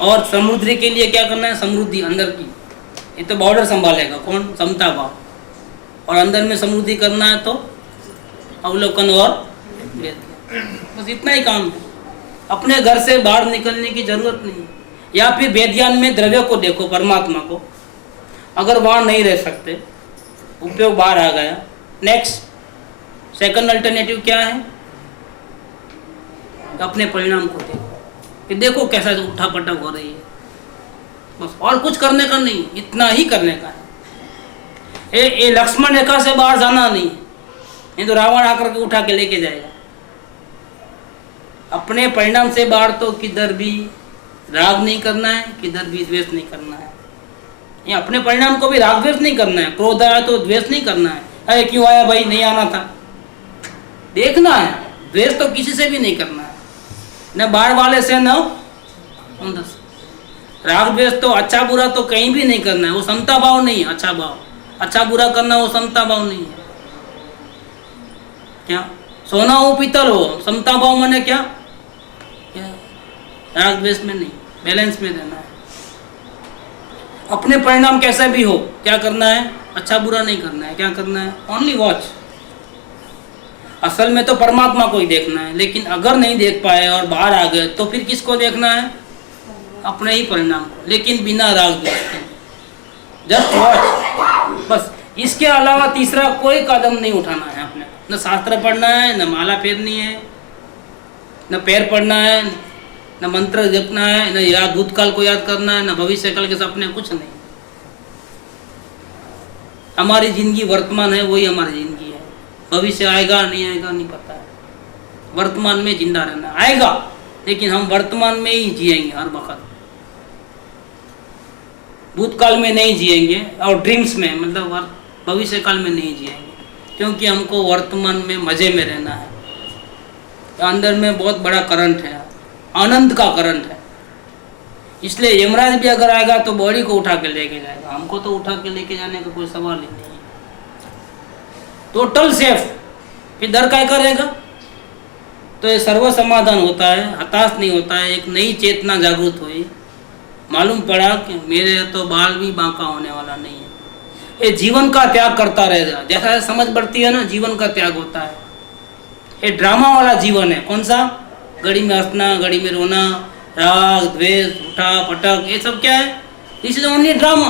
और समुद्री के लिए क्या करना है? समृद्धि अंदर की। ये तो बॉर्डर संभालेगा कौन? समता भाव। और अंदर में समृद्धि करना है तो अवलोकन और वेद। बस इतना ही काम है। अपने घर से बाहर निकलने की जरूरत नहीं है। या फिर वेदज्ञान में द्रव्य को देखो, परमात्मा को। अगर वहाँ नहीं रह सकते, उपयोग बाहर आ गया, नेक्स्ट सेकंड अल्टरनेटिव क्या है? अपने परिणाम को देखो कि देखो कैसा उठा पटक हो रही है। बस और कुछ करने का नहीं, इतना ही करने का है। ये लक्ष्मण रेखा से बाहर जाना नहीं, नहीं तो रावण आकर के उठा के लेके जाएगा। अपने परिणाम से बाहर तो किधर भी राग नहीं करना है, किधर भी द्वेष नहीं करना है। ये अपने परिणाम को भी राग द्वेष नहीं करना है। क्रोध आया तो द्वेष नहीं करना है, अरे क्यों आया भाई, नहीं आना था, देखना है। द्वेष तो किसी से भी नहीं करना है, न बाहर वाले से न अंदर से। राग द्वेष तो अच्छा बुरा तो कहीं भी नहीं करना है, वो समता भाव नहीं है। अच्छा भाव, अच्छा बुरा करना वो समता भाव नहीं है। क्या सोना हो पीतल हो, समता भाव माने क्या? राग द्वेष में नहीं, बैलेंस में रहना है। अपने परिणाम कैसे भी हो, क्या करना है? अच्छा बुरा नहीं करना है। क्या करना है? Only watch. असल में तो परमात्मा को ही देखना है, लेकिन अगर नहीं देख पाए और बाहर आ गए तो फिर किसको देखना है? अपने ही परिणाम को, लेकिन बिना राग द्वेष के। जस्ट वॉच, बस। इसके अलावा तीसरा कोई कदम नहीं उठाना है अपने। न शास्त्र पढ़ना है, न माला फेरनी है, न पैर पढ़ना है, न मंत्र जपना है, न याद भूतकाल को याद करना है, न भविष्य काल के सपने, कुछ नहीं। हमारी जिंदगी वर्तमान है, वही हमारी जिंदगी है। भविष्य आएगा नहीं आएगा नहीं पता है। वर्तमान में जिंदा रहना आएगा, लेकिन हम वर्तमान में ही जिएंगे हर वक्त। भूतकाल में नहीं जिएंगे और ड्रीम्स में, मतलब भविष्य काल में नहीं जिएंगे, क्योंकि हमको वर्तमान में मजे में रहना है। अंदर में बहुत बड़ा करंट है, आनंद का करंट है। इसलिए यमराज भी अगर आएगा तो बॉडी को उठा के लेके जाएगा, हमको तो उठा के लेके जाने का कोई सवाल ही नहीं है। Total safe. फिर डर क्या करेगा? तो ये सर्व समाधान होता है, हताश नहीं होता है। एक नई चेतना जागृत हुई, मालूम पड़ा कि मेरे तो बाल भी बांका होने वाला नहीं है। ये जीवन का त्याग करता रहेगा। जैसा समझ बढ़ती है ना, जीवन का त्याग होता है। ये ड्रामा वाला जीवन है। कौन सा? घड़ी में हंसना, घड़ी में रोना, राग द्वेष, उठा पटक, ये सब क्या है? This is only drama.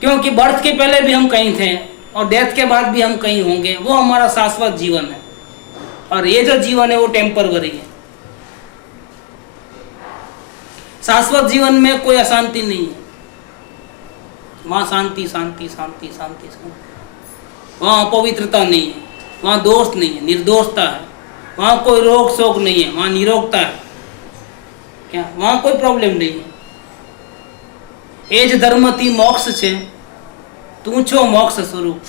क्योंकि बर्थ के पहले भी हम कहीं थे और डेथ के बाद भी हम कहीं होंगे। वो हमारा शाश्वत जीवन है, और ये जो जीवन है वो टेम्परवरी है। शाश्वत जीवन में कोई अशांति नहीं है। वहाँ शांति शांति शांति शांति शांति। वहाँ अपवित्रता नहीं है, वहाँ दोष नहीं है, निर्दोषता है। वहाँ कोई रोग शोक नहीं है, वहाँ निरोगता है। क्या? वहाँ कोई प्रॉब्लम नहीं है। एज धर्मती मोक्ष छे, तू छो मोक्ष स्वरूप,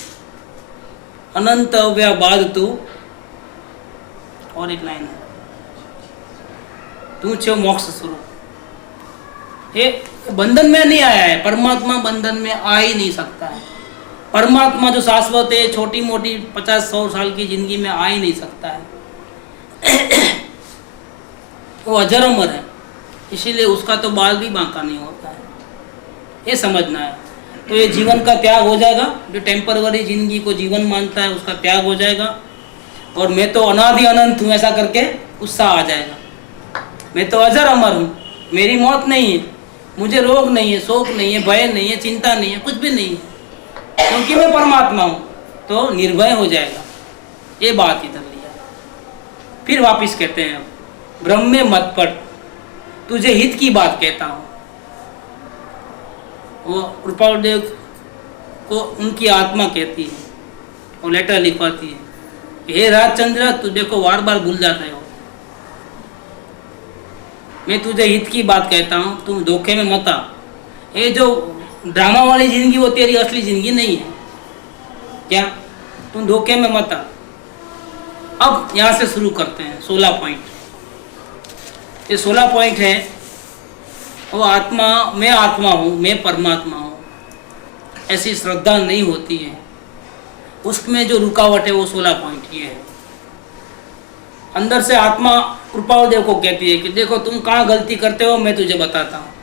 अनंत अव्या बाद तू। और एक लाइन है, तू छो मोक्ष स्वरूप। ये बंधन में नहीं आया है। परमात्मा बंधन में आ ही नहीं सकता है। परमात्मा जो शाश्वत है, छोटी मोटी 50-100 साल की जिंदगी में आ ही नहीं सकता है। वो अजर अमर है, इसीलिए उसका तो बाल भी बांका नहीं होता है। ये समझना है। तो ये जीवन का त्याग हो जाएगा। जो टेम्परवरी जिंदगी को जीवन मानता है उसका त्याग हो जाएगा, और मैं तो अनादि अनंत हूँ ऐसा करके उत्साह आ जाएगा। मैं तो अजर अमर हूँ, मेरी मौत नहीं है, मुझे रोग नहीं है, शोक नहीं है, भय नहीं है, चिंता नहीं है, कुछ भी नहीं है, क्योंकि मैं परमात्मा हूँ। तो निर्भय हो जाएगा। ये बात इधर लिया। फिर वापिस कहते हैं, ब्रह्म में मत पड़, तुझे हित की बात कहता हूँ। वो कृपालदेव को उनकी आत्मा कहती है, वो लेटर लिखवाती है, हे राजचंद्र, तू देखो बार बार भूल जाते हो। मैं तुझे हित की बात कहता हूँ, तुम धोखे में मत आ। ये जो ड्रामा वाली जिंदगी वो तेरी असली जिंदगी नहीं है। क्या? तुम धोखे में मत आ। अब यहाँ से शुरू करते हैं 16 पॉइंट। ये 16 पॉइंट है। वो आत्मा, मैं आत्मा हूँ, मैं परमात्मा हूँ, ऐसी श्रद्धा नहीं होती है। उसमें जो रुकावट है वो 16 पॉइंट ये है। अंदर से आत्मा कृपालदेव को कहती है कि देखो तुम कहाँ गलती करते हो, मैं तुझे बताता हूँ।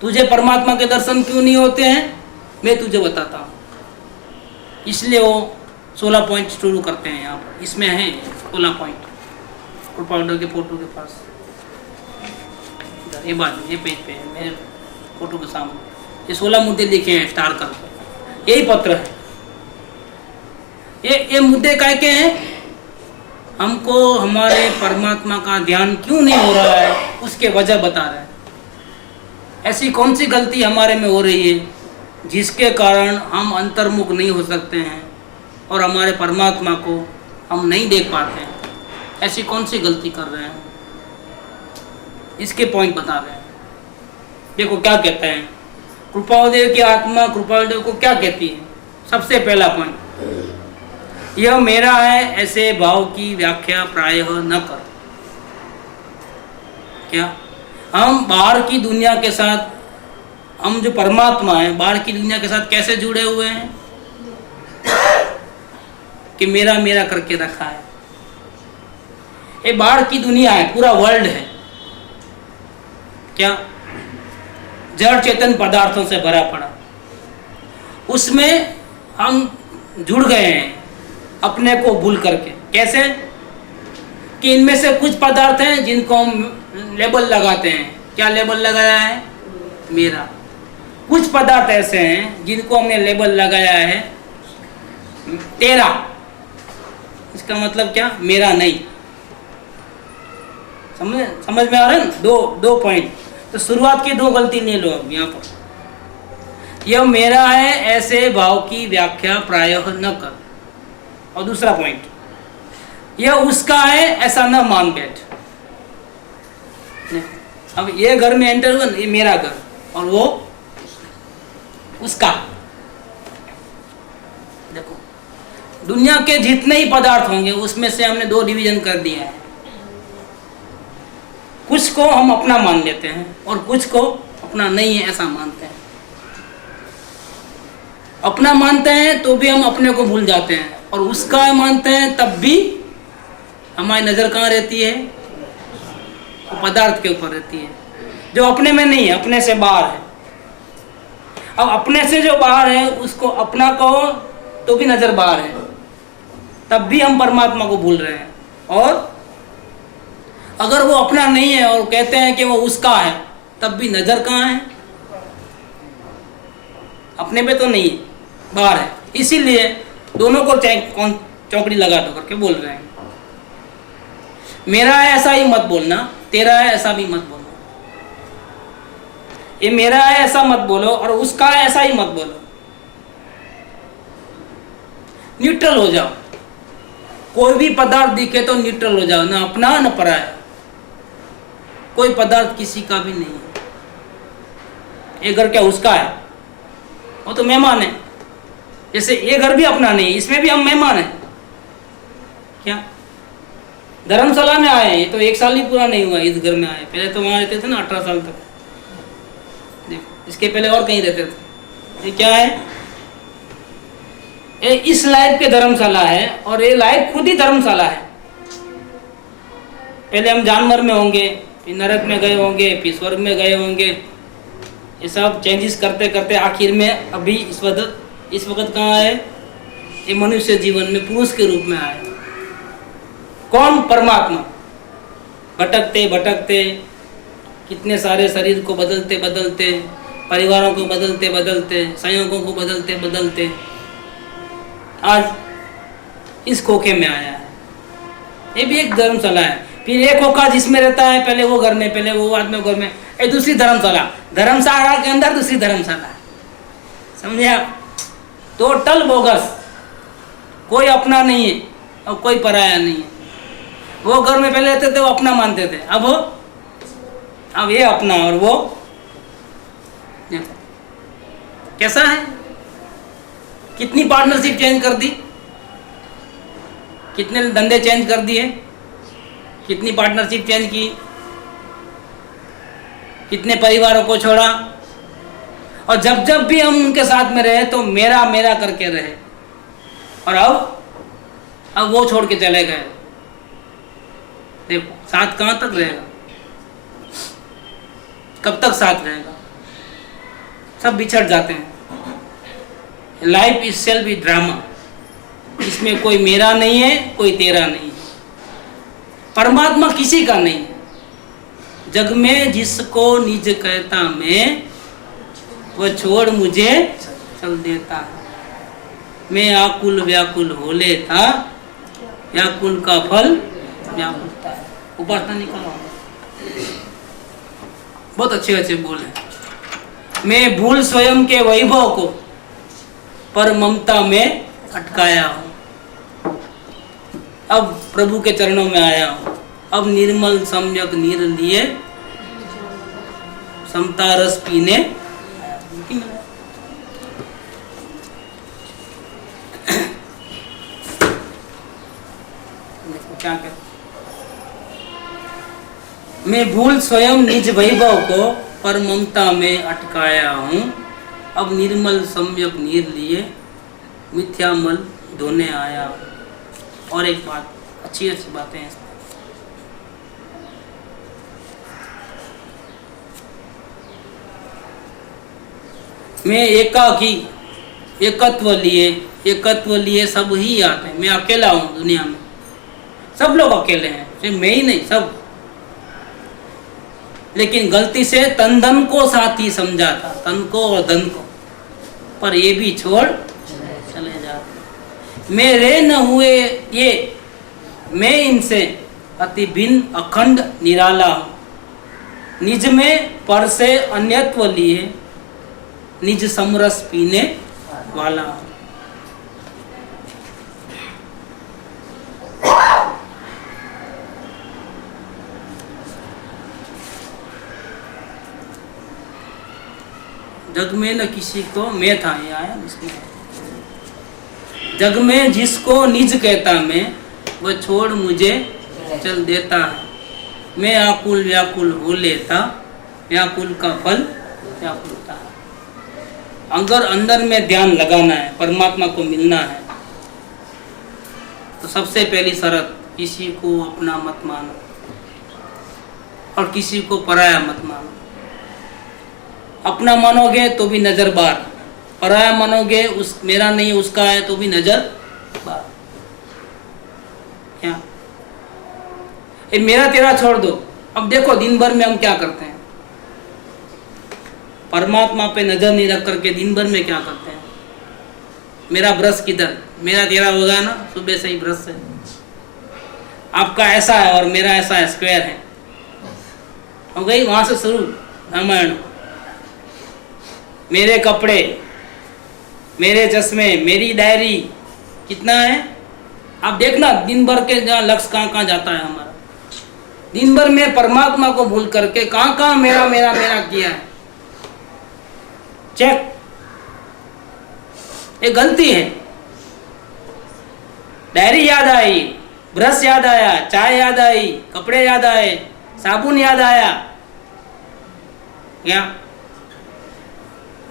तुझे परमात्मा के दर्शन क्यों नहीं होते हैं, मैं तुझे बताता हूँ। इसलिए वो 16 पॉइंट शुरू करते हैं यहाँ पर। इसमें है 16 पॉइंट कृपालदेव के फोटो के पास। ये बात, ये पेज पे है मेरे फोटो के सामने। ये 16 मुद्दे लिखे हैं स्टार करके। यही पत्र है। ये मुद्दे क्या के हैं? हमको हमारे परमात्मा का ध्यान क्यों नहीं हो रहा है, उसके वजह बता रहे हैं। ऐसी कौन सी गलती हमारे में हो रही है जिसके कारण हम अंतर्मुख नहीं हो सकते हैं और हमारे परमात्मा को हम नहीं देख पाते हैं। ऐसी कौन सी गलती कर रहे हैं? इसके पॉइंट बता रहे हैं। देखो क्या कहते हैं, कृपालुदेव की आत्मा कृपालुदेव को क्या कहती है। सबसे पहला पॉइंट, यह मेरा है ऐसे भाव की व्याख्या प्रायः न कर। क्या हम बाहर की दुनिया के साथ, हम जो परमात्मा है बाहर की दुनिया के साथ कैसे जुड़े हुए हैं कि मेरा मेरा करके रखा है। ये बाहर की दुनिया है, पूरा वर्ल्ड है क्या, जड़ चेतन पदार्थों से भरा पड़ा, उसमें हम जुड़ गए हैं अपने को भूल करके। कैसे कि इनमें से कुछ पदार्थ हैं जिनको हम लेबल लगाते हैं। क्या लेबल लगाया है, मेरा। कुछ पदार्थ ऐसे हैं जिनको हमने लेबल लगाया है तेरा। इसका मतलब क्या, मेरा नहीं। समझ में आ रहा है ना? दो पॉइंट। तो शुरुआत की दो गलती ले लो अब यहाँ पर। यह मेरा है ऐसे भाव की व्याख्या प्रायः न कर। और दूसरा पॉइंट, यह उसका है ऐसा न मान बैठ। अब ये घर में एंटर हुआ, ये मेरा घर और वो उसका। देखो दुनिया के जितने ही पदार्थ होंगे उसमें से हमने दो डिवीजन कर दिया है। कुछ को हम अपना मान लेते हैं और कुछ को अपना नहीं है ऐसा मानते हैं। अपना मानते हैं तो भी हम अपने को भूल जाते हैं, और उसका मानते हैं तब भी हमारी नज़र कहाँ रहती है, वो पदार्थ के ऊपर रहती है जो अपने में नहीं है, अपने से बाहर है। अब अपने से जो बाहर है उसको अपना कहो तो भी नज़र बाहर है, तब भी हम परमात्मा को भूल रहे हैं। और अगर वो अपना नहीं है और कहते हैं कि वो उसका है, तब भी नज़र कहाँ है, अपने पे तो नहीं है, बाहर है। इसीलिए दोनों को चौकड़ी लगा दो करके बोल रहे हैं। मेरा है ऐसा ही मत बोलना, तेरा है ऐसा भी मत बोलो। ये मेरा है ऐसा मत बोलो और उसका है ऐसा ही मत बोलो। न्यूट्रल हो जाओ। कोई भी पदार्थ दिखे तो न्यूट्रल हो जाओ, ना अपना न पराया। कोई पदार्थ किसी का भी नहीं है। ये घर क्या उसका है, वो तो मेहमान है। जैसे ये घर भी अपना नहीं है, इसमें भी हम मेहमान हैं। क्या धर्मशाला में आए हैं, ये तो 1 साल ही पूरा नहीं हुआ इस घर में आए। पहले तो वहां रहते थे ना 18 साल तक। देखो इसके पहले और कहीं रहते थे। ये क्या है, ये इस लाइफ के धर्मशाला है और ये लाइफ खुद ही धर्मशाला है। पहले हम जानवर में होंगे, फिर नरक में गए होंगे, फिर स्वर्ग में गए होंगे। ये सब चेंजेस करते करते आखिर में अभी इस वक्त कहाँ आए, ये मनुष्य जीवन में पुरुष के रूप में आए। कौन, परमात्मा। भटकते भटकते कितने सारे शरीर को बदलते बदलते, परिवारों को बदलते बदलते, संयोगों को बदलते बदलते आज इस खोखे में आया है। ये भी एक धर्मशाला है। फिर एक खोखा जिसमें रहता है, पहले वो घर में, पहले वो आदमी घर में, ये दूसरी धर्मशाला। धर्मशाला के अंदर दूसरी धर्मशाला। समझे आप? Total bogus. कोई अपना नहीं है और कोई पराया नहीं है। वो घर में पहले रहते थे, वो अपना मानते थे। अब ये अपना और वो कैसा है। कितनी पार्टनरशिप चेंज कर दी, कितने धंधे चेंज कर दिए, कितनी पार्टनरशिप चेंज की, कितने परिवारों को छोड़ा। और जब जब भी हम उनके साथ में रहे तो मेरा मेरा करके रहे। और अब वो छोड़ के चले गए। देखो साथ कहाँ तक रहेगा, कब तक साथ रहेगा। सब बिछड़ जाते हैं। Life is self is drama. इसमें कोई मेरा नहीं है, कोई तेरा नहीं है। परमात्मा किसी का नहीं है। जग में जिसको निज कहता मैं, वह छोड़ मुझे चल देता है। मैं आकुल व्याकुल हो लेता, व्याकुल का फल व्याकुलता है। उपासना निकलो। बहुत अच्छे अच्छे बोले। मैं भूल स्वयं के वैभव को, पर ममता में अटकाया हूँ। अब प्रभु के चरणों में आया हूँ। अब निर्मल सम्यक नीर लिए समता रस पीने क्या कर मैं भूल स्वयं निज वैभव को पर ममता में अटकाया हूँ। अब निर्मल सम्यक नीर लिए मिथ्या मल धोने आया हूँ। और एक बात, अच्छी बातें हैं इसमें। मैं एकाकी एकत्व लिए सब ही आते हैं। मैं अकेला हूँ दुनिया में, सब लोग अकेले हैं, सिर्फ मैं ही नहीं, सब। लेकिन गलती से तन धन को साथी समझा था, तन को और धन को, पर ये भी छोड़ चले जाते। मेरे न हुए ये, मैं इनसे अति भिन्न अखंड निराला हूँ। निज में पर से अन्यत्व लिए निज समरस पीने वाला हूँ। जग में न किसी को मैं था, ये आया इसमें। जग में जिसको निज कहता मैं, वह छोड़ मुझे चल देता है। मैं आकुल व्याकुल हो लेता, व्याकुल का फल व्याकुलता है। अगर अंदर में ध्यान लगाना है, परमात्मा को मिलना है, तो सबसे पहली शर्त, किसी को अपना मत मानो और किसी को पराया मत मानो। अपना मानोगे तो भी नजर बार, पराया मानोगे उस मेरा नहीं उसका है तो भी नजर बार। क्या ये मेरा तेरा छोड़ दो। अब देखो दिन भर में हम क्या करते हैं, परमात्मा पे नजर नहीं रख करके दिन भर में क्या करते हैं। मेरा ब्रश किधर, मेरा तेरा होगा ना, सुबह से ही ब्रश है। आपका ऐसा है और मेरा ऐसा है, स्क्वायर है, हो गई वहां से शुरू रामायण। मेरे कपड़े, मेरे चश्मे, मेरी डायरी, कितना है आप देखना। दिन भर के जहाँ लक्ष्य कहाँ कहाँ जाता है हमारा। दिन भर में परमात्मा को भूल करके कहाँ कहाँ मेरा मेरा मेरा किया है, चेक। ये गलती है। डायरी याद आई, ब्रश याद आया, चाय याद आई, कपड़े याद आए, साबुन याद आया, क्या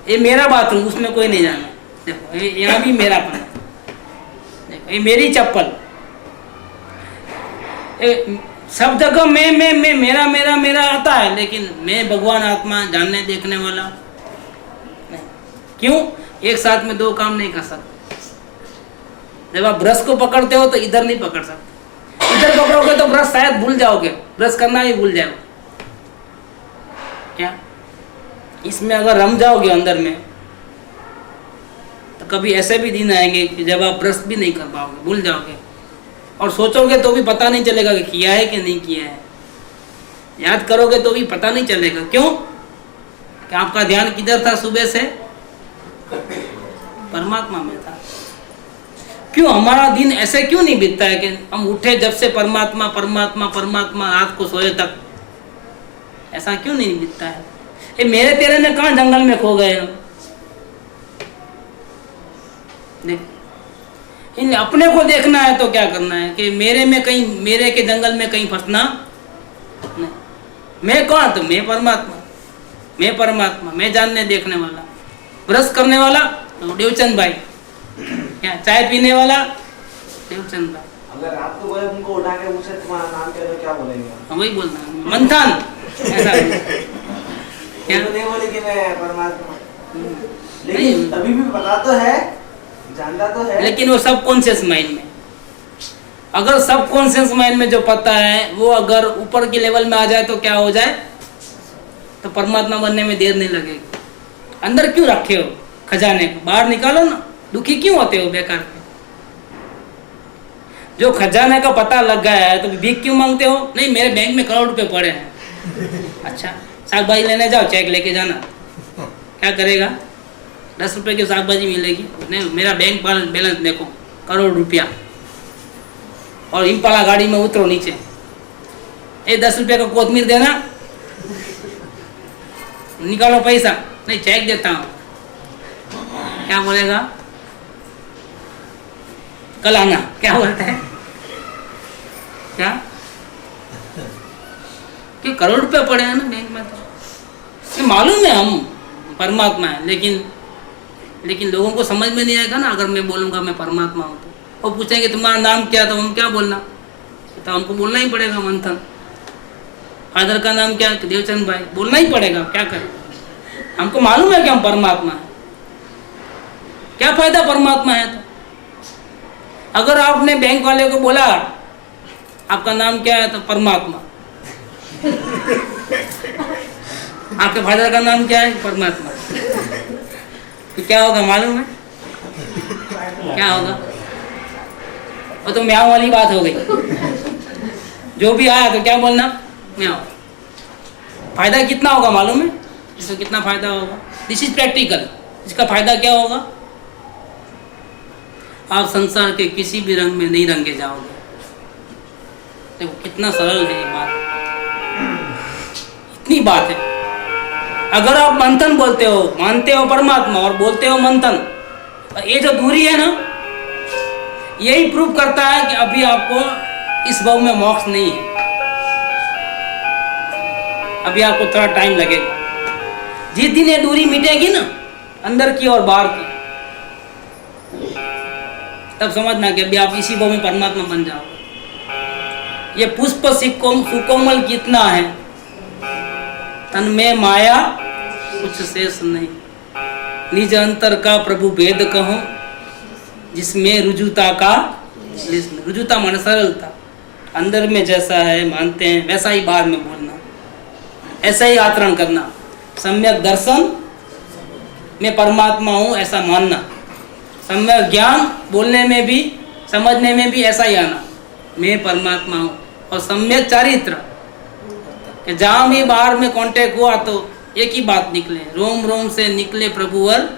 ये मेरा बाथरूम, उसमें कोई नहीं जाना। देखो यहाँ भी मेरा पन, देखो ये मेरी चप्पल। सब जगह मैं मेरा मेरा मेरा आता है, लेकिन मैं भगवान आत्मा जानने देखने वाला नहीं। क्यों? एक साथ में दो काम नहीं कर सकते। जब आप ब्रश को पकड़ते हो तो इधर नहीं पकड़ सकते। इधर पकड़ोगे तो ब्रश शायद भूल जाओगे, ब्रश करना भी भूल जाओगे। क्या इसमें अगर रम जाओगे अंदर में, तो कभी ऐसे भी दिन आएंगे कि जब आप ब्रश भी नहीं कर पाओगे, भूल जाओगे, और सोचोगे तो भी पता नहीं चलेगा कि किया है कि नहीं किया है। याद करोगे तो भी पता नहीं चलेगा। क्यों? कि आपका ध्यान किधर था सुबह से? परमात्मा में था। क्यों हमारा दिन ऐसे क्यों नहीं बीतता है कि हम उठे जब से परमात्मा परमात्मा परमात्मा, रात को सोए तक, ऐसा क्यों नहीं बीतता है? ये मेरे तेरे में कहाँ जंगल में खो गए हम? देख, इन अपने को देखना है तो क्या करना है कि मेरे में कहीं, मेरे के जंगल में कहीं फंसना नहीं। मैं कौन? तो मैं परमात्मा, मैं परमात्मा, मैं जानने देखने वाला। ब्रश करने वाला तो देवचंद भाई, क्या चाय पीने वाला देवचंद भाई। अगर रात को कोई उनको उठा के पूछे तुम्हारा नाम क्या है तो क्या बोलेंगे? हम वही बोलना है, मंथन ऐसा क्या तो नहीं बोले कि मैं परमात्मा, नहीं। लेकिन तभी भी पता तो है, जानता तो है, लेकिन वो सब कॉन्शियस माइंड में। अगर सब कॉन्शियस माइंड में जो पता है वो अगर ऊपर के लेवल में आ जाए तो क्या हो जाए? तो परमात्मा बनने में देर नहीं लगेगी। अंदर क्यों रखे हो खजाने को? बाहर निकालो ना। दुखी क्यों होते हो बेकार के? जो खजाने का पता लग गया है तो भीख क्यों मांगते हो? नहीं मेरे बैंक में करोड़ रुपए पड़े हैं। अच्छा साग भाजी लेने जाओ, चेक लेके जाना, क्या करेगा? 10 रुपए की साग भाजी मिलेगी? नहीं, मेरा बैंक बैलेंस देखो, करोड़ रुपया। और इम्पाला गाड़ी में उतरो नीचे, 10 रुपये का कोथमीर देना, निकालो पैसा, नहीं चेक देता हूँ, क्या बोलेगा? कल आना, क्या बोलते हैं? क्या कि करोड़ रुपया पड़े हैं ना बैंक में, तो मालूम है हम परमात्मा है, लेकिन लोगों को समझ में नहीं आएगा ना। अगर मैं बोलूँगा मैं परमात्मा हूँ तो वो पूछेंगे तुम्हारा नाम क्या, तो हम क्या बोलना, तो हमको बोलना ही पड़ेगा मंथन। फादर का नाम क्या, देवचंद भाई, बोलना ही पड़ेगा, क्या करें? हमको मालूम है कि हम परमात्मा है, क्या फायदा परमात्मा है तो? अगर आपने बैंक वाले को बोला आपका नाम क्या है, तो परमात्मा, आपके फादर का नाम क्या है, परमात्मा, तो क्या होगा मालूम है? क्या होगा? वो तो म्याऊं वाली बात हो गई। जो भी आया तो क्या बोलना, म्याऊं। फायदा कितना होगा मालूम है? इसको कितना फायदा होगा? This is practical. इसका फायदा क्या होगा? आप संसार के किसी भी रंग में नहीं रंगे जाओगे। देखो कितना सरल है ये बात, इतनी बात है। अगर आप मंथन बोलते हो, मानते हो परमात्मा और बोलते हो मंथन, ये जो दूरी है ना, यही प्रूव करता है कि अभी आपको इस भाव में मोक्ष नहीं है, अभी आपको थोड़ा टाइम लगेगा। जिस दिन ये दूरी मिटेगी ना, अंदर की और बाहर की, तब समझना कि अभी आप इसी भाव में परमात्मा बन जाओगे। ये पुष्प सुकोमल कितना है, तन में माया कुछ शेष नहीं, निज अंतर का प्रभु भेद कहूं, जिसमें रुजुता का, रुजुता माने सरलता, अंदर में जैसा है मानते हैं वैसा ही बाहर में बोलना, ऐसा ही आचरण करना। सम्यक दर्शन में परमात्मा हूँ ऐसा मानना, सम्यक ज्ञान बोलने में भी समझने में भी ऐसा ही आना, मैं परमात्मा हूँ। और सम्यक चारित्र कि जहाँ भी बाहर में कांटेक्ट हुआ तो एक ही बात निकले, रोम रोम से निकले प्रभुवर।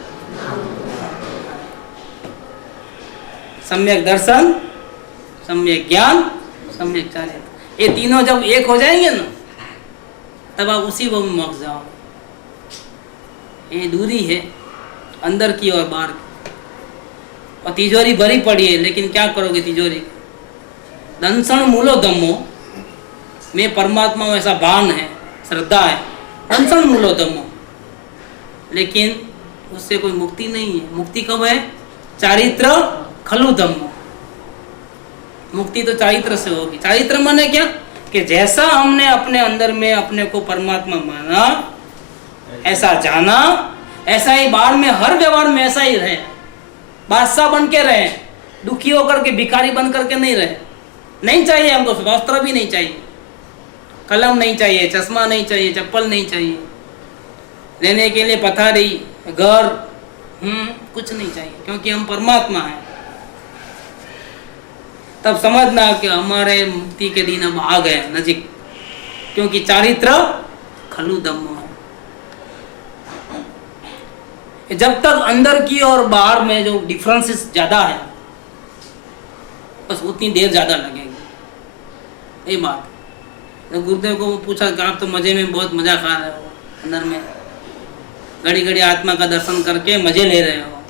सम्यक दर्शन, सम्यक ज्ञान, सम्यक चारित्र, ये तीनों जब एक हो जाएंगे ना, तब आप उसी वो में मोक्ष जाओगे। ये दूरी है अंदर की और बाहर की। और तिजोरी भरी पड़ी है, लेकिन क्या करोगे तिजोरी? दंसन मूलो दमो, मैं परमात्मा हूँ ऐसा भान है, श्रद्धा है, दंसन मूलो दमो, लेकिन उससे कोई मुक्ति नहीं है। मुक्ति कब है? चारित्र खलु दमो, मुक्ति तो चारित्र से होगी। चारित्र माने क्या? कि जैसा हमने अपने अंदर में अपने को परमात्मा माना, ऐसा जाना, ऐसा ही बाहर में हर व्यवहार में ऐसा ही रहे। बादशाह बन के रहे, दुखी होकर के भिखारी बन करके नहीं रहे। नहीं चाहिए हमको वस्त्र भी नहीं चाहिए, कलम नहीं चाहिए, चश्मा नहीं चाहिए, चप्पल नहीं चाहिए, रहने के लिए पथारी, घर, कुछ नहीं चाहिए, क्योंकि हम परमात्मा हैं। तब समझना कि हमारे मुक्ति के दिन अब आ गए नजीक, क्योंकि चारित्र खलु दम्मो है। जब तक अंदर की और बाहर में जो डिफरेंसेस ज्यादा है, बस उतनी देर ज्यादा लगेगी। ये बात तो गुरुदेव को पूछा कि आप तो मजे में बहुत मजा खा रहे हो, अंदर में घड़ी घड़ी आत्मा का दर्शन करके मजे ले रहे हो।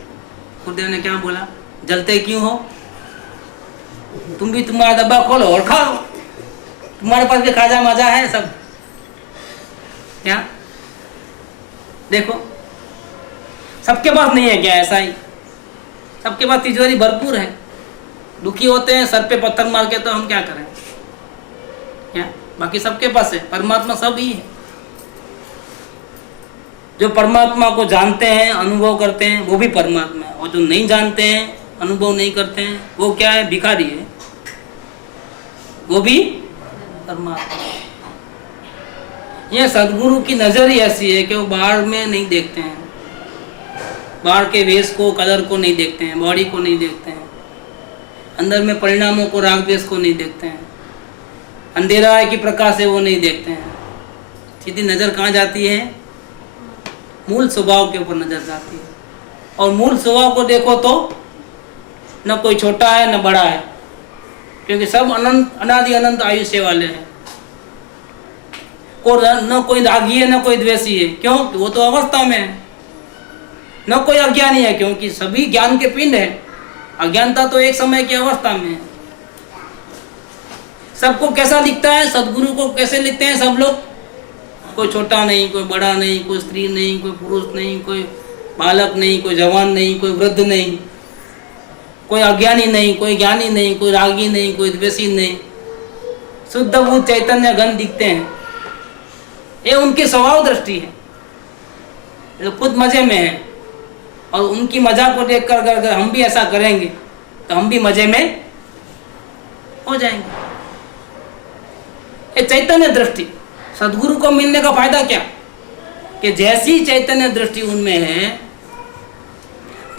गुरुदेव ने क्या बोला? जलते क्यों हो? तुम भी तुम्हारा डब्बा खोलो और खाओ, तुम्हारे पास भी खाजा मजा है सब। क्या देखो, सबके पास नहीं है क्या ऐसा ही? सबके पास तिजोरी भरपूर है। दुखी होते हैं, सर पे पत्थर मार के, तो हम क्या करें? क्या बाकी सबके पास है, परमात्मा सब ही है। जो परमात्मा को जानते हैं, अनुभव करते हैं, वो भी परमात्मा है। और जो नहीं जानते हैं, अनुभव नहीं करते हैं, वो क्या है? भिखारी है, वो भी परमात्मा है। ये सदगुरु की नजर ही ऐसी है कि वो बाहर में नहीं देखते हैं, बाहर के वेश को, कलर को नहीं देखते हैं, बॉडी को नहीं देखते हैं, अंदर में परिणामों को, राग द्वेष को नहीं देखते हैं, अंधेरा है कि प्रकाश है वो नहीं देखते हैं। सीधी नजर कहाँ जाती है? मूल स्वभाव के ऊपर नजर जाती है। और मूल स्वभाव को देखो तो न कोई छोटा है न बड़ा है, क्योंकि सब अनंत, अनादि अनंत आयुष्य वाले हैं। और न कोई रागी है न कोई द्वेषी है। क्यों? वो तो अवस्था में है। न कोई अज्ञानी है, क्योंकि सभी ज्ञान के पिंड है। अज्ञानता तो एक समय की अवस्था में है। सबको कैसा दिखता है? सदगुरु को कैसे लिखते हैं सब लोग? कोई छोटा नहीं, कोई बड़ा नहीं, कोई स्त्री नहीं, कोई पुरुष नहीं, कोई बालक नहीं, कोई जवान नहीं, कोई वृद्ध नहीं, कोई अज्ञानी नहीं, कोई ज्ञानी नहीं, कोई रागी नहीं, कोई द्वेषी नहीं। शुद्ध बुद्ध चैतन्य घन दिखते हैं। ये उनकी स्वभाव दृष्टि है, जो खुद मजे में है। और उनकी मजा को देखकर अगर हम भी ऐसा करेंगे तो हम भी मजे में हो जाएंगे। ये चैतन्य दृष्टि। सदगुरु को मिलने का फायदा क्या? कि जैसी चैतन्य दृष्टि उनमें है,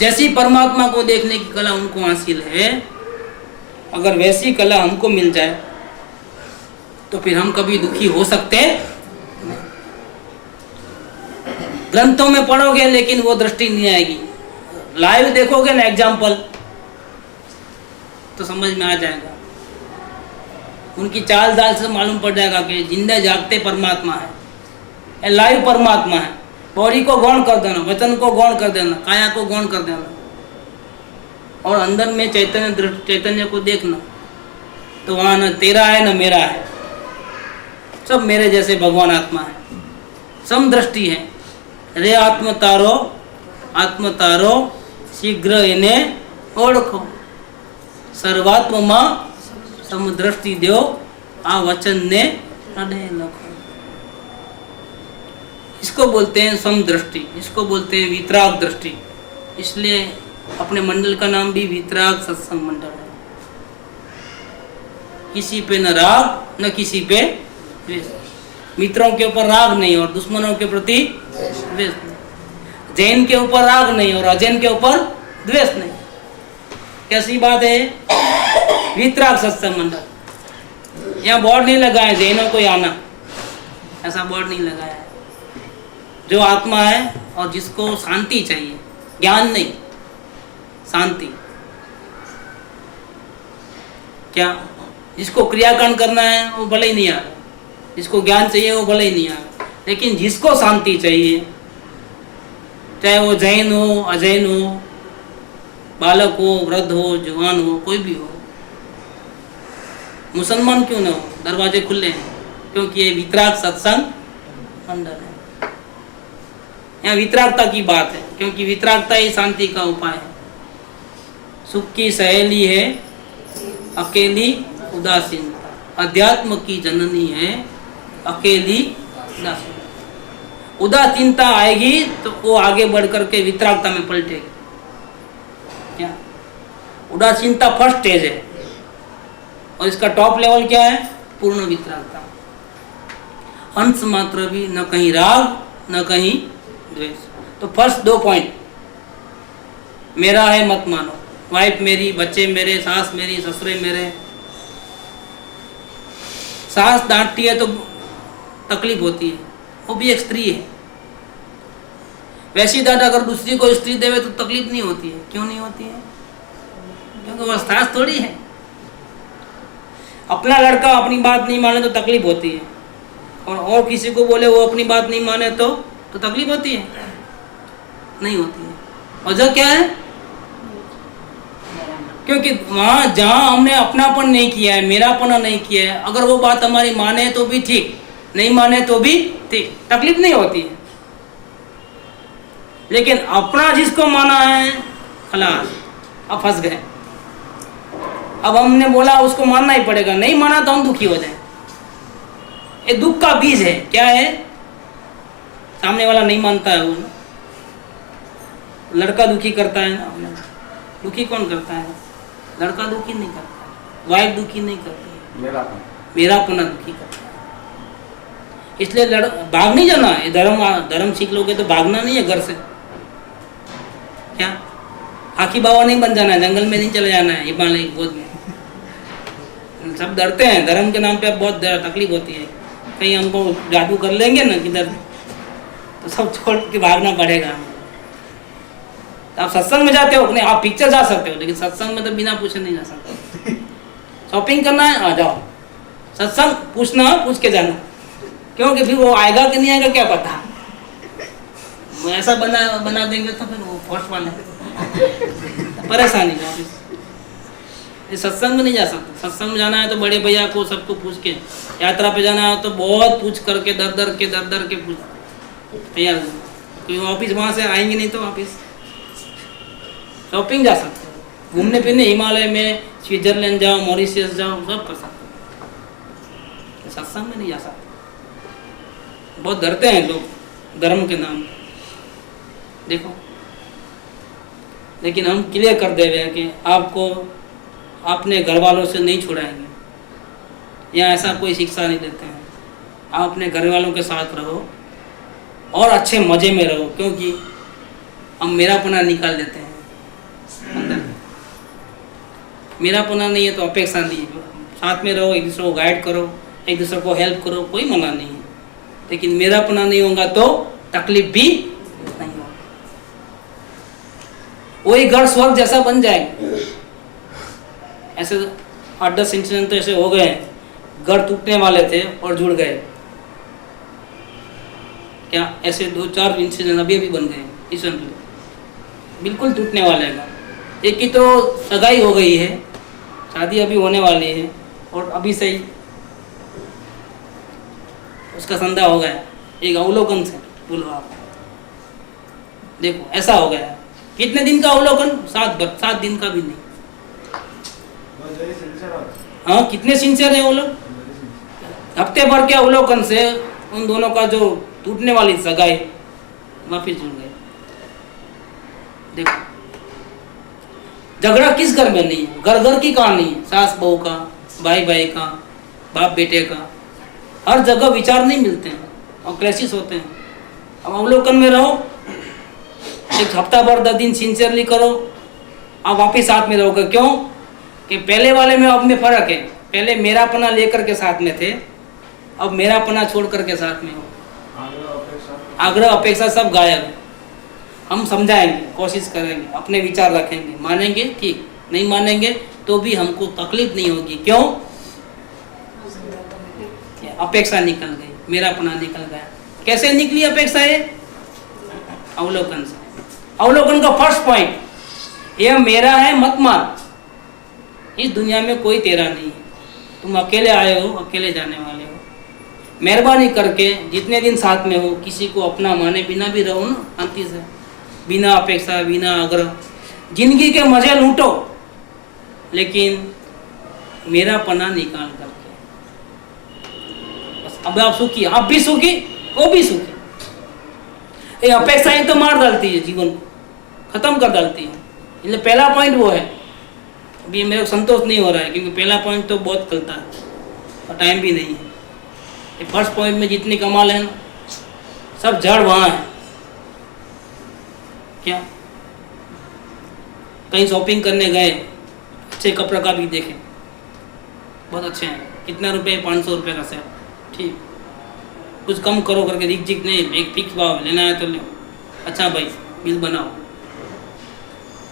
जैसी परमात्मा को देखने की कला उनको हासिल है, अगर वैसी कला हमको मिल जाए तो फिर हम कभी दुखी हो सकते नहीं। ग्रंथों में पढ़ोगे लेकिन वो दृष्टि नहीं आएगी। लाइव देखोगे ना एग्जाम्पल, तो समझ में आ जाएगा। उनकी चाल दाल से मालूम पड़ जाएगा कि जिंदा जागते परमात्मा है, लाइव परमात्मा है। बॉडी को गौण कर देना, वचन को गौण कर देना, काया को गौण कर देना, और अंदर में चैतन्य को देखना, तो वहाँ न तेरा है न मेरा है, सब मेरे जैसे भगवान आत्मा है। समदृष्टि है। रे आत्म तारो शीघ्र इन्हें ओळखो, सर्वात्म मां समदृष्टि दो, आ वचन ने हृदय लखो। इसको बोलते हैं समदृष्टि, इसको बोलते हैं वितराग दृष्टि। इसलिए अपने मंडल का नाम भी वितराग सत्संग मंडल है। किसी पे न राग न किसी पे द्वेष। मित्रों के ऊपर राग नहीं और दुश्मनों के प्रति द्वेष नहीं। जैन के ऊपर राग नहीं और अजैन के ऊपर द्वेष नहीं। कैसी बात है? वितराग सत्संग मंडल। यहाँ बोर्ड नहीं लगा है जैनों को आना, ऐसा बोर्ड नहीं लगाया है। जो आत्मा है और जिसको शांति चाहिए, ज्ञान नहीं, शांति। क्या? जिसको क्रियाकांड करना है वो भले ही नहीं आ रहा, जिसको ज्ञान चाहिए वो भले ही नहीं आ रहा, लेकिन जिसको शांति चाहिए, चाहे वो जैन हो, अजैन हो, बालक हो, वृद्ध हो, जवान हो, कोई भी हो, मुसलमान क्यों ना हो, दरवाजे खुले हैं, क्योंकि ये वितराग सत्संग मंडल है। यहाँ वितरागता की बात है, क्योंकि वितरागता ही शांति का उपाय है। सुख की सहेली है अकेली उदासीनता, अध्यात्म की जननी है अकेली उदासीनता। उदासीनता आएगी तो वो आगे बढ़ करके वितरागता में पलटेगी। क्या? उदासीनता फर्स्ट स्टेज है और इसका टॉप लेवल क्या है? पूर्ण वितरागता। अंश मात्र भी न कहीं राग न कहीं द्वेष। तो फर्स्ट 2 पॉइंट, मेरा है मत मानो, वाइफ मेरी, बच्चे मेरे, सास मेरी, ससुरे मेरे। सास डांटती है तो तकलीफ होती है, वो भी एक स्त्री है। वैसी डांट अगर दूसरी को स्त्री देवे तो तकलीफ नहीं होती है। क्यों नहीं होती है? क्योंकि वो सास थोड़ी है। अपना लड़का अपनी बात नहीं माने तो तकलीफ होती है, और किसी को बोले वो अपनी बात नहीं माने तो तकलीफ होती है? नहीं होती है। वजह क्या है? क्योंकि वहां जहां हमने अपनापन नहीं किया है, मेरापना नहीं किया है, अगर वो बात हमारी माने तो भी ठीक, नहीं माने तो भी ठीक, तकलीफ नहीं होती है। लेकिन अपना जिसको माना है, खलास, अब फंस गए। अब हमने बोला उसको मानना ही पड़ेगा, नहीं माना तो हम दुखी हो जाए। ये दुख का बीज है। क्या है? सामने वाला नहीं मानता है, वो लड़का दुखी करता है ना। दुखी कौन करता है? लड़का दुखी नहीं करता, वाइफ दुखी नहीं करती, मेरापना दुखी करता है। इसलिए भाग नहीं जाना है। धर्म सीख लोगे तो भागना नहीं है घर से। क्या? हाकी बाबा नहीं बन जाना है, जंगल में नहीं चले जाना है, हिमालय गोद में। सब डरते हैं धर्म के नाम पे। अब बहुत तकलीफ होती है, कहीं हमको जादू कर लेंगे ना किधर, तो सब छोड़ के भागना पड़ेगा। आप सत्संग में जाते हो, नहीं आप पिक्चर जा सकते हो, लेकिन सत्संग में तो बिना पूछे नहीं जा सकते। शॉपिंग करना है, आ जाओ। सत्संग पूछना, पूछ के जाना। क्योंकि फिर वो आएगा कि नहीं आएगा क्या पता। वो ऐसा बना देंगे तो फिर वो फर्स्ट वाले परेशानी वापिस। इस सत्संग में नहीं जा सकते। सत्संग में जाना है तो बड़े भैया को सबको पूछ के, यात्रा पे जाना है तो बहुत पूछ करके दर दर के पूछ तैयार, क्योंकि वापिस वहाँ से आएंगे नहीं तो वापिस। शॉपिंग जा सकते हो, घूमने फिरने हिमालय में, स्विट्जरलैंड जाओ, मॉरिशस जाओ, सब कर सकते हो। सत्संग में नहीं जा सकते। बहुत डरते हैं लोग धर्म के नाम पे। देखो, लेकिन हम क्लियर कर दे रहे हैं कि आपको अपने घर वालों से नहीं छुड़ाएंगे, या ऐसा कोई शिक्षा नहीं देते हैं। आप अपने घर वालों के साथ रहो और अच्छे मज़े में रहो, क्योंकि हम मेरापना निकाल देते हैं अंदर। मेरापना नहीं है तो अपेक्षा नहीं है। साथ में रहो, एक दूसरे को गाइड करो, एक दूसरे को हेल्प करो, कोई मना नहीं है। लेकिन मेरापना नहीं होगा तो तकलीफ भी नहीं होगा। वही घर स्वर्ग जैसा बन जाएगा। ऐसे 8-10 इंसिडेंट तो ऐसे हो गए, घर टूटने वाले थे और जुड़ गए। क्या ऐसे 2-4 इंसिडेंट अभी बन गए रिसेंटली, बिल्कुल टूटने वाले हैं। एक की तो सगाई हो गई है, शादी अभी होने वाली है, और अभी से ही उसका संधा हो गया। एक अवलोकन से बोलो आप, देखो ऐसा हो गया। कितने दिन का अवलोकन? 7 दिन का भी नहीं। हाँ, कितने सिंसियर है वो लोग। हफ्ते भर के अवलोकन से उन दोनों का जो टूटने वाली सगाई वापिस जुड़ गए। देखो, झगड़ा किस घर में नहीं है? घर घर की कहानी है, सास बहू का, भाई भाई का, बाप बेटे का, हर जगह विचार नहीं मिलते हैं और क्लैशेस होते हैं। अब अवलोकन में रहो, एक हफ्ता भर 10 दिन सिंसियरली करो, आप वापिस साथ में रहोगे। क्यों कि पहले वाले में अब में फर्क है। पहले मेरापना लेकर के साथ में थे, अब मेरापना छोड़ करके साथ में हो। आग्रह अपेक्षा सब गायब है। हम समझाएंगे, कोशिश करेंगे, अपने विचार रखेंगे, मानेंगे ठीक, नहीं मानेंगे तो भी हमको तकलीफ नहीं होगी। क्यों? अपेक्षा निकल गई, मेरापना निकल गया। कैसे निकली अपेक्षा? है अवलोकन से। अवलोकन का फर्स्ट पॉइंट, यह मेरा है मत मान। इस दुनिया में कोई तेरा नहीं है, तुम अकेले आए हो, अकेले जाने वाले हो। मेहरबानी करके जितने दिन साथ में हो, किसी को अपना माने बिना भी रहो ना, शांति से, बिना अपेक्षा, बिना आग्रह। जिंदगी के मजे लूटो, लेकिन मेरापना निकाल करके। बस अब आप सुखी, आप भी सुखी, वो भी सुखी। ये अपेक्षाएं तो मार डालती है, जीवन को खत्म कर डालती है। इसलिए पहला पॉइंट वो है। अभी मेरे को संतोष नहीं हो रहा है, क्योंकि पहला पॉइंट तो बहुत चलता है और टाइम भी नहीं है। ये फर्स्ट पॉइंट में जितनी कमाल है ना, सब जड़ वहाँ है। क्या कहीं शॉपिंग करने गए, अच्छे कपड़े का भी देखें, बहुत अच्छे हैं, कितना रुपए? 500 रुपये का सेट, ठीक, कुछ कम करो करके, रिक नहीं, एक फिक्स भाव लेना है तो लो। अच्छा भाई, बिल बनाओ,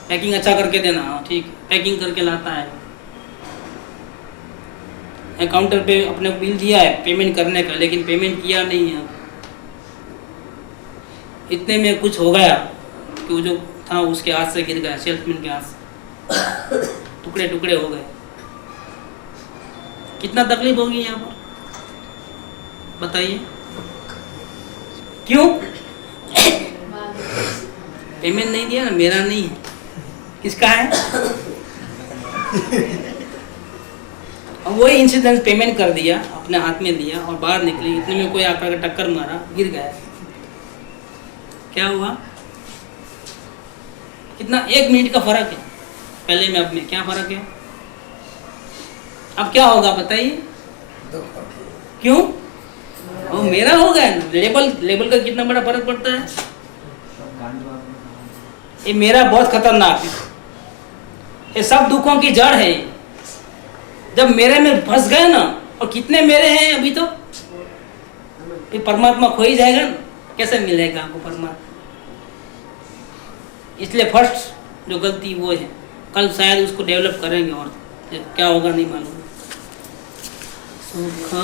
पैकिंग अच्छा करके देना। हाँ ठीक, पैकिंग करके लाता है। काउंटर पे अपने को बिल दिया है पेमेंट करने का, लेकिन पेमेंट किया नहीं है। इतने में कुछ हो गया कि वो जो था उसके हाथ से गिर गया, सेल्समैन के हाथ से टुकड़े टुकड़े हो गए। कितना तकलीफ होगी यहाँ पर, बताइए। क्यों? पेमेंट नहीं दिया ना, मेरा नहीं है, किसका है? वही इंसिडेंट, पेमेंट कर दिया, अपने हाथ में लिया और बाहर निकली, इतने में कोई आकर के टक्कर मारा, गिर गया। क्या हुआ? कितना 1 मिनट का फर्क है पहले में अब में। क्या फर्क है? अब क्या होगा बताइए? क्यों? वो मेरा हो गया ना। लेबल का कितना बड़ा फर्क पड़ता है। ये मेरा बहुत खतरनाक है, ये सब दुखों की जड़ है। जब मेरे में फंस गए ना, और कितने मेरे हैं अभी तो, फिर परमात्मा खो ही जाएगा ना, कैसे मिलेगा आपको परमात्मा? इसलिए फर्स्ट जो गलती वो है, कल शायद उसको डेवलप करेंगे और क्या होगा नहीं मालूम। सुख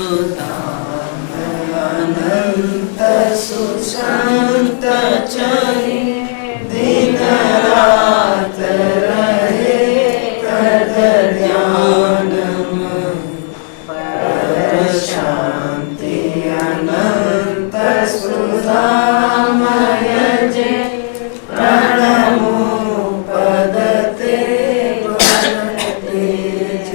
अनंत सुशांत चरी दिन रात रहे तद ध्यान पर शांति अनंत सुधामय जे प्रणमो पद ते तेज